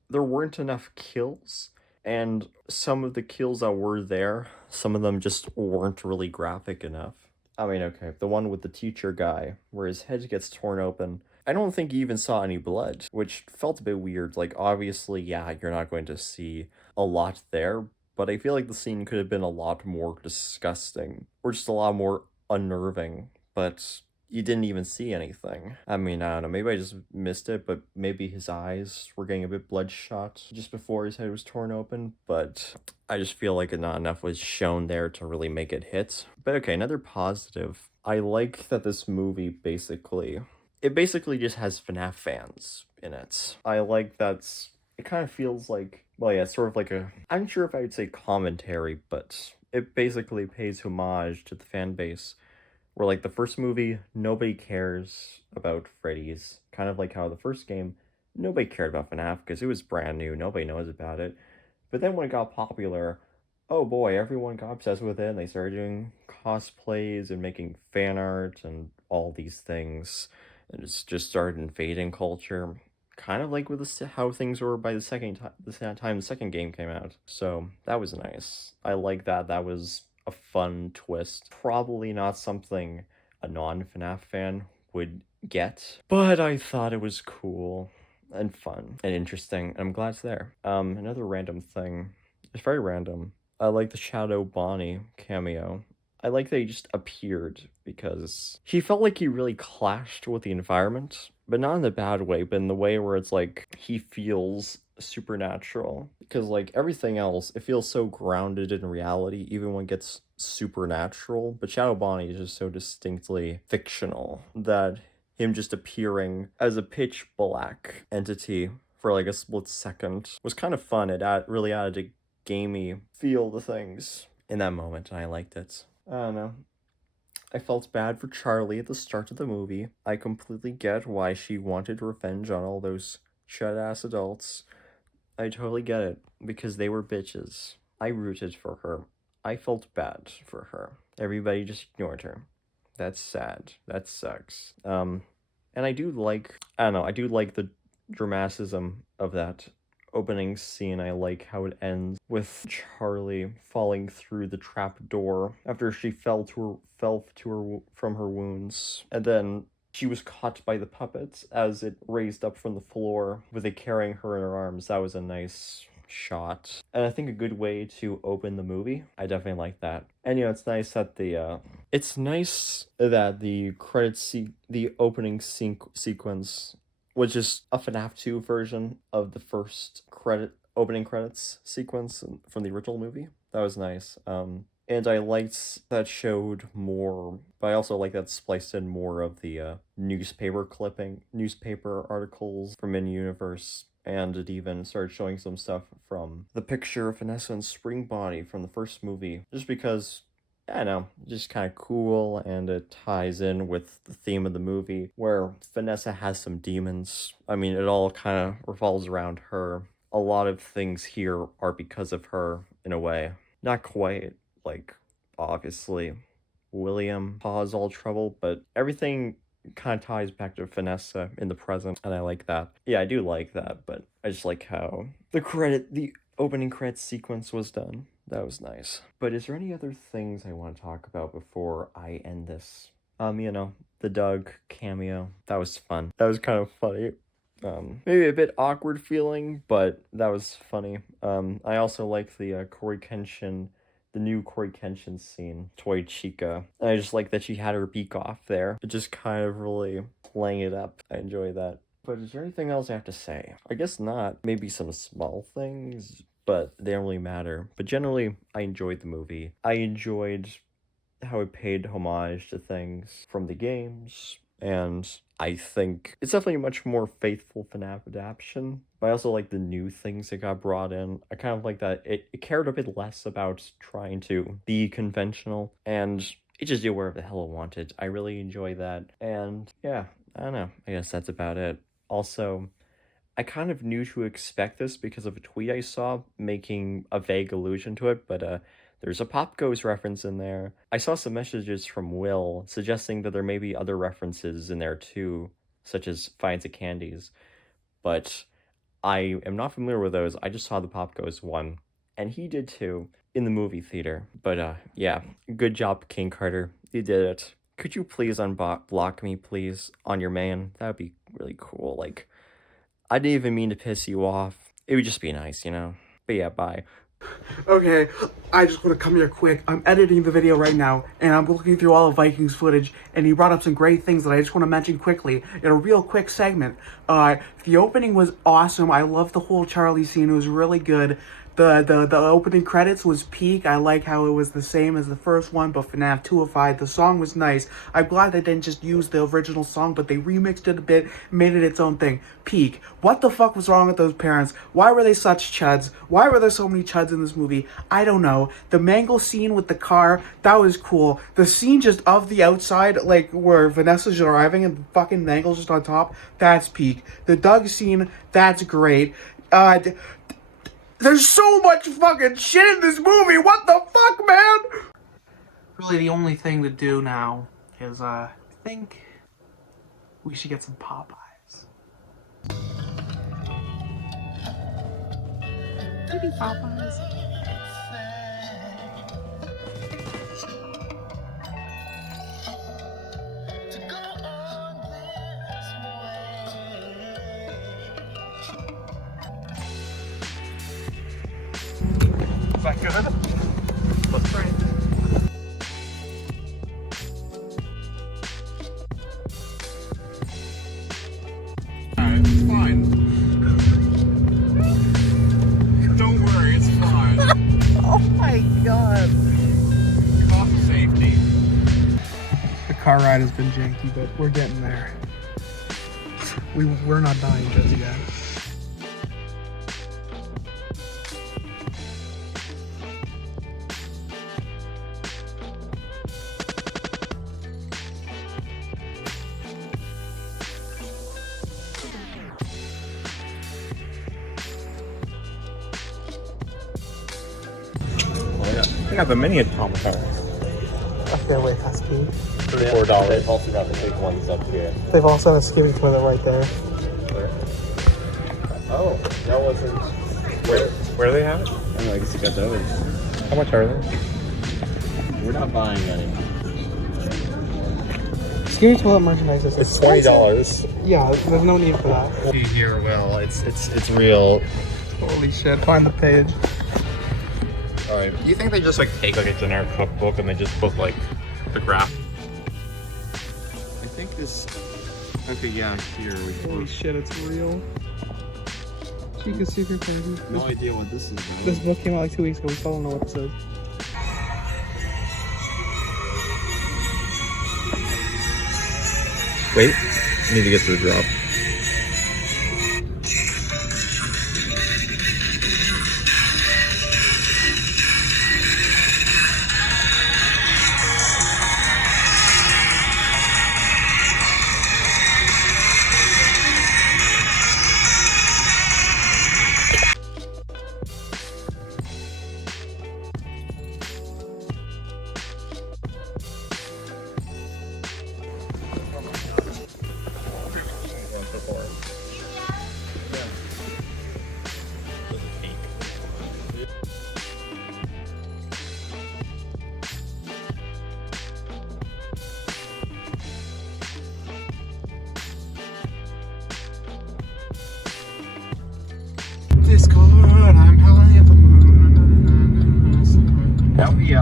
there weren't enough kills, and some of the kills that were there, some of them just weren't really graphic enough. I mean, okay, the one with the teacher guy, where his head gets torn open, I don't think he even saw any blood, which felt a bit weird. Like, obviously, yeah, you're not going to see a lot there, but I feel like the scene could have been a lot more disgusting, or just a lot more unnerving, but you didn't even see anything. I mean, I don't know, maybe I just missed it, but maybe his eyes were getting a bit bloodshot just before his head was torn open, but I just feel like not enough was shown there to really make it hit. But okay, another positive. I like that this movie basically just has FNaF fans in it. I like that it kind of feels like, well, yeah, sort of like I'm not sure if I would say commentary, but it basically pays homage to the fan base. Where, like, the first movie, nobody cares about Freddy's. Kind of like how the first game, nobody cared about FNaF because it was brand new. Nobody knows about it. But then when it got popular, oh boy, everyone got obsessed with it. And they started doing cosplays and making fan art and all these things. And it's just started invading culture. Kind of like with how things were by the time the second game came out. So that was nice. I like that. That was a fun twist. Probably not something a non-FNaF fan would get, but I thought it was cool and fun and interesting, and I'm glad it's there. Another random thing. It's very random. I like the Shadow Bonnie cameo. I like that he just appeared because he felt like he really clashed with the environment, but not in a bad way, but in the way where it's like he feels supernatural. Because like everything else, it feels so grounded in reality, even when it gets supernatural. But Shadow Bonnie is just so distinctly fictional that him just appearing as a pitch black entity for like a split second was kind of fun. It really added a gamey feel to things in that moment, and I liked it. I don't know. I felt bad for Charlie at the start of the movie. I completely get why she wanted revenge on all those chud-ass adults. I totally get it, because they were bitches. I rooted for her. I felt bad for her. Everybody just ignored her. That's sad. That sucks. And I do like the dramaticism of that opening scene. I like how it ends with Charlie falling through the trap door after she fell from her wounds, and then she was caught by the puppets as it raised up from the floor with it carrying her in her arms. That was a nice shot, and I think a good way to open the movie. I definitely like that. And it's nice that the the opening sequence was just a FNaF 2 version of the first opening credits sequence from the original movie. That was nice. And I liked that showed more, but I also like that spliced in more of the newspaper articles from in-universe, and it even started showing some stuff from the picture of Vanessa and Spring Bonnie from the first movie, just because, I don't know, just kind of cool, and it ties in with the theme of the movie, where Vanessa has some demons. I mean, it all kind of revolves around her. A lot of things here are because of her, in a way. Not quite, like, obviously, William caused all trouble, but everything kind of ties back to Vanessa in the present, and I like that. Yeah, I do like that, but I just like how the opening credits sequence was done. That was nice. But is there any other things I want to talk about before I end this? The Doug cameo. That was fun. That was kind of funny. Maybe a bit awkward feeling, but that was funny. I also like the the new Corey Kenshin scene, Toy Chica. And I just like that she had her beak off there. It just kind of really playing it up. I enjoy that. But is there anything else I have to say? I guess not. Maybe some small things, but they don't really matter. But generally, I enjoyed the movie. I enjoyed how it paid homage to things from the games, and I think it's definitely a much more faithful FNaF adaptation. But I also like the new things that got brought in. I kind of like that it cared a bit less about trying to be conventional, and it just did whatever the hell it wanted. I really enjoy that, and yeah, I don't know. I guess that's about it. Also, I kind of knew to expect this because of a tweet I saw making a vague allusion to it, but there's a Pop Goes reference in there. I saw some messages from Will suggesting that there may be other references in there too, such as Finds of Candies, but I am not familiar with those. I just saw the Pop Goes one, and he did too, in the movie theater. But yeah, good job, King Carter. You did it. Could you please block me, please, on your man? That would be really cool. Like, I didn't even mean to piss you off. It would just be nice, you know? But yeah, bye. Okay, I just want to come here quick. I'm editing the video right now, and I'm looking through all of Vikings footage, and he brought up some great things that I just want to mention quickly in a real quick segment. The opening was awesome. I love the whole Charlie scene. It was really good. The opening credits was peak. I like how it was the same as the first one, but FNaF 2-ified. The song was nice. I'm glad they didn't just use the original song, but they remixed it a bit, made it its own thing. Peak. What the fuck was wrong with those parents? Why were they such chuds? Why were there so many chuds in this movie? I don't know. The mangle scene with the car, that was cool. The scene just of the outside, like where Vanessa's arriving and the fucking mangle's just on top, that's peak. The Doug scene, that's great. There's so much fucking shit in this movie. What the fuck, man? Really, the only thing to do now is, I think we should get some Popeyes. Maybe Popeyes. Is that good? Let's try it. It's fine. Don't worry, it's fine. Oh my god. Cost safety. The car ride has been janky, but we're getting there. We're not dying just yet. They got the mini atomic car. Okay, wait, that's key. $34. They've also got the big ones up here. They've also got a skipping toilet right there. Oh, that wasn't... Where do they have it? I don't know, I guess you got those. How much are they? We're not buying any. Skipping toilet merchandise is It's expensive. $20. Yeah, there's no need for that. See here, well, it's real. Holy shit, find the page. Alright. Do you think they just like take like a generic cookbook and they just put like the graph? I think this... Okay, yeah, here we go. Holy shit, it's real. Chica's Secret Crazy. No idea what this is. This book came out like 2 weeks ago. We still don't know what it says. Wait, I need to get to the drop.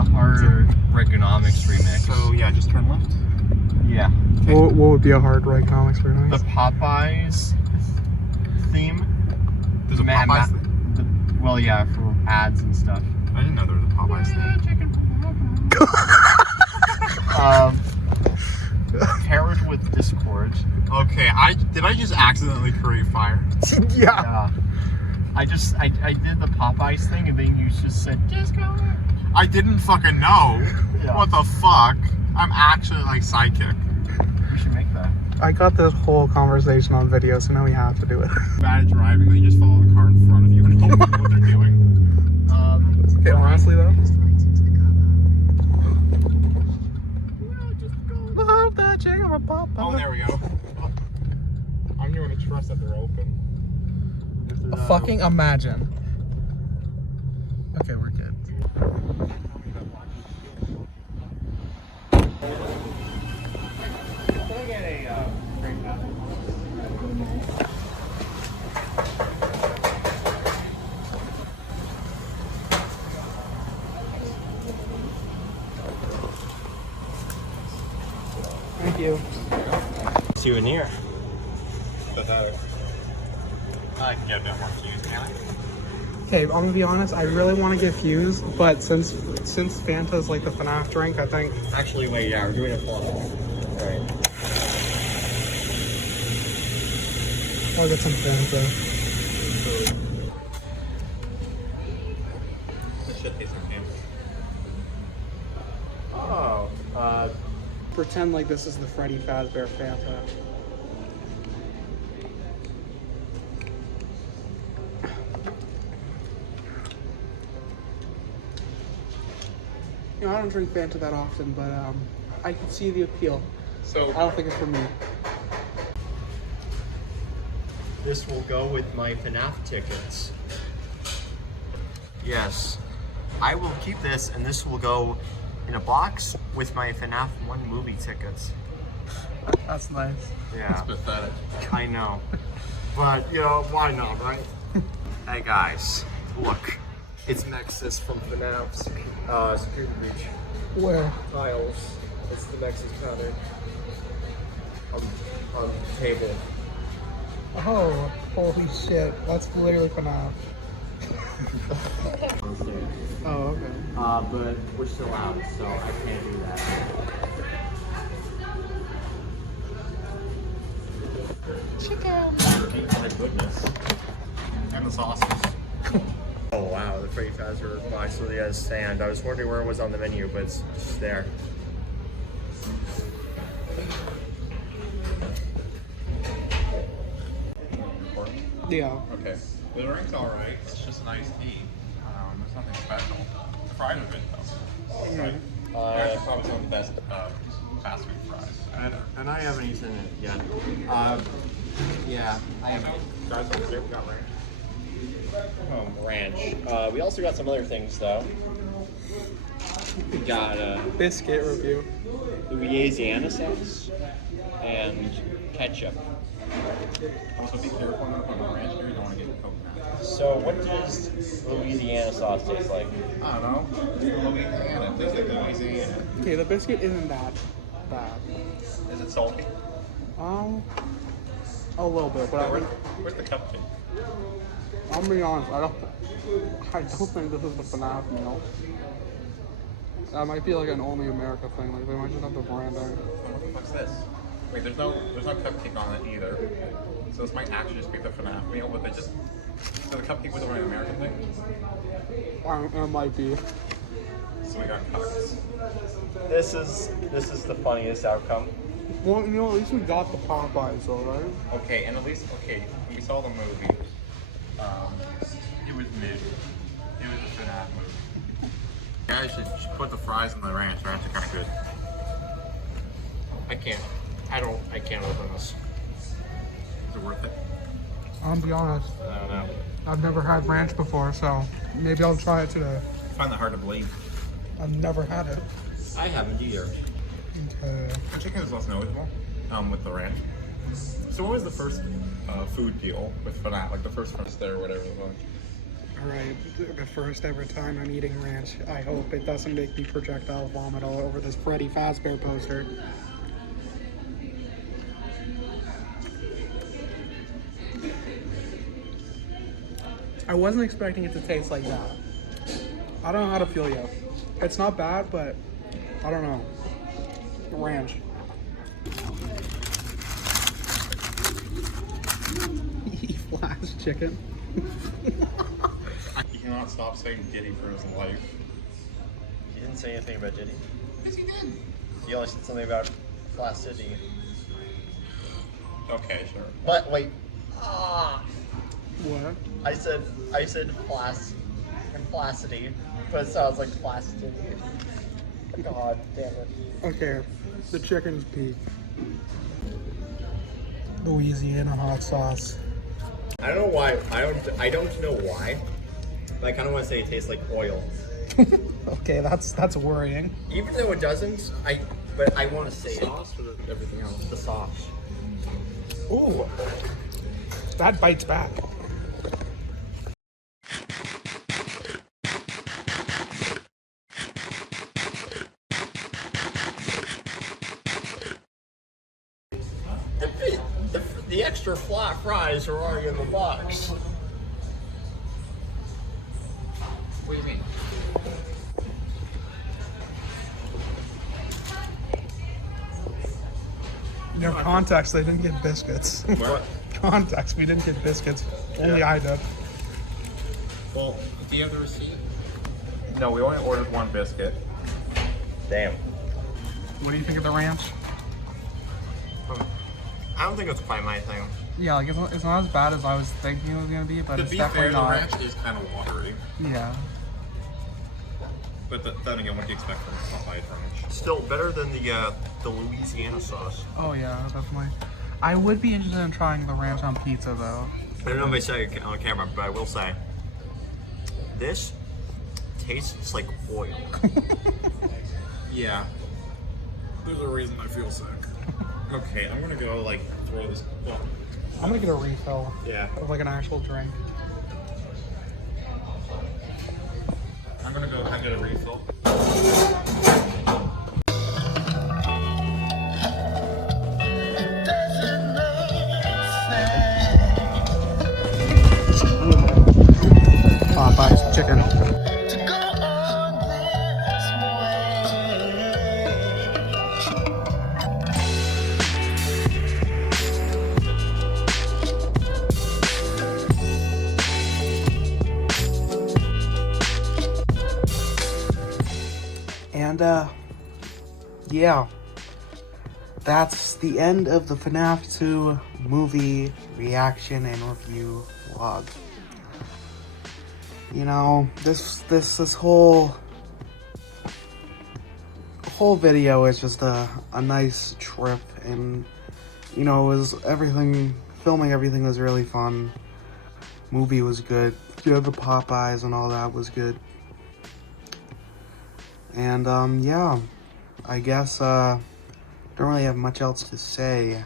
hard ergonomics remix. So yeah, just turn left. Yeah. What would be a hard right comics for The nice? Popeyes theme. There's a Popeyes thing? Well, yeah, for ads and stuff. I didn't know there was a Popeyes thing. Paired with Discord. Okay, did I just accidentally create fire? Yeah. I did the Popeyes thing, and then you just said Discord. I didn't fucking know. Yeah. What the fuck? I'm actually like sidekick. We should make that. I got this whole conversation on video, so now we have to do it. Bad at driving, they just follow the car in front of you and don't know what they're doing. Okay, honestly though. Love the chicken with Popeyes. Oh, there we go. I'm going to trust that they're open. Fucking imagine. Okay, we're good. Thank you. Souvenir. I can get a bit more fuse, can I? Okay, I'm gonna be honest. I really want to get Fuse, but since Fanta's like the FNaF drink, I think. Actually, wait, yeah, we're doing a flop. Alright. I'll get some Fanta. This should taste like ham. Oh, Pretend like this is the Freddy Fazbear Fanta. You know, I don't drink Fanta that often, but I can see the appeal. So I don't think it's for me. this will go with my FNaF tickets. Yes. I will keep this, and this will go in a box with my FNaF 1 movie tickets. That's nice. Yeah. pathetic. I know. But, you know, why not, right? Hey guys, look. It's Nexus from FNaF Security Breach. Where? Tiles. It's the Nexus pattern. On the table. Oh, holy shit. That's literally FNaF. Oh, okay. But we're still out, so I can't do that. My goodness. And the sauces. Oh wow, the Freddy Fazbear box really does stand. I was wondering where it was on the menu, but it's just there. Yeah. Okay. The drink's alright. It's just an iced tea. There's nothing special. The fries are good though. They're probably some of the best fast food fries. And I haven't eaten it yet. Yeah, I haven't. Guys over there, we got ranch. Ranch. We also got some other things though. We got Biscuit review. Louisiana sauce and ketchup. Also be careful when putting ranch here, you don't want to get coconut. So what does Louisiana sauce taste like? I don't know. Louisiana. It tastes like Louisiana. Okay, the biscuit isn't that bad. Is it salty? A little bit, but Where's the cupcake? I'm being honest. I don't think this is the FNaF meal. That might be like an only America thing. Like they might just have the brand on it. What the fuck's this? Wait, there's no cupcake on it either. So this might actually just be the FNaF meal, but they just... So the cupcake was only an American thing? It might be. So we got cups. This is the funniest outcome. Well, you know, at least we got the Popeyes though, right? Okay, and at least, when we saw the movie, it was mid. It was a FNaF movie. Yeah, I should put the fries in the ranch. The ranch are kind of good. I can't open this. Is it worth it? I'll be honest. I don't know. I've never had ranch before, so maybe I'll try it today. I find that hard to believe. I've never had it. I haven't either. Okay. The chicken is less noticeable with the ranch. So what was the first food deal with FNaF? Like the first there or whatever it was? Alright, the first ever time I'm eating ranch. I hope it doesn't make me projectile vomit all over this Freddy Fazbear poster. I wasn't expecting it to taste like that. I don't know how to feel yet. It's not bad, but I don't know. Ranch. Flash chicken. He cannot stop saying Diddy for his life. He didn't say anything about Diddy. Yes, he did. He only said something about Flaccidity. Okay, sure. What? Wait. Ah. What? I said flaccidity, but it sounds like flaccidity. God damn it. Okay, the chicken's peak. Louisiana hot sauce. I don't know why. I don't know why. But I kind of want to say it tastes like oil. Okay, that's worrying. Even though it doesn't, but I want to say Sauce or everything else? the sauce. Ooh, that bites back. The extra flat fries are already in the box. What do you mean? No context, they didn't get biscuits. What? Context, we didn't get biscuits. Only I did. Well, do you have the receipt? No, we only ordered one biscuit. Damn. What do you think of the ranch? I don't think it's quite my thing. Yeah, like it's not as bad as I was thinking it was gonna be, but To it's be definitely fair, the not. ranch is kind of watery. Yeah. But then again, what do you expect from a Popeyes ranch? Still better than the Louisiana sauce. Oh yeah, definitely. I would be interested in trying the ranch on pizza though. I don't know if I say it on camera, but I will say this tastes like oil. Yeah. There's a reason I feel sick. Okay, I'm gonna go like throw this. Well, I'm gonna get a refill Yeah. of like an actual drink. I'm gonna go and get a refill. Popeyes chicken. And yeah, that's the end of the FNaF 2 movie reaction and review vlog. You know, this whole video is just a nice trip, and you know, it was filming everything was really fun. Movie was good. You know, the Popeyes and all that was good. And yeah, I guess don't really have much else to say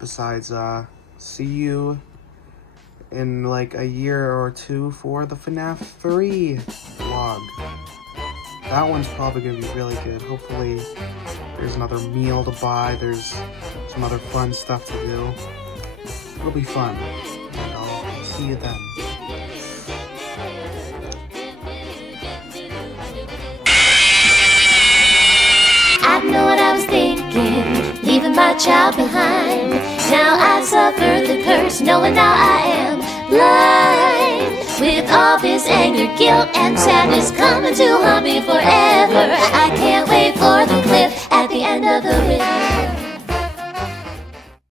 besides see you in like a year or two for the FNaF 3 vlog. That one's probably gonna be really good. Hopefully there's another meal to buy, there's some other fun stuff to do. It'll be fun, and I'll see you then. I know what I was thinking, leaving my child behind. Now I suffer the curse, knowing now I am blind. With all this anger, guilt, and sadness coming to haunt me forever, I can't wait for the cliff at the end of the river.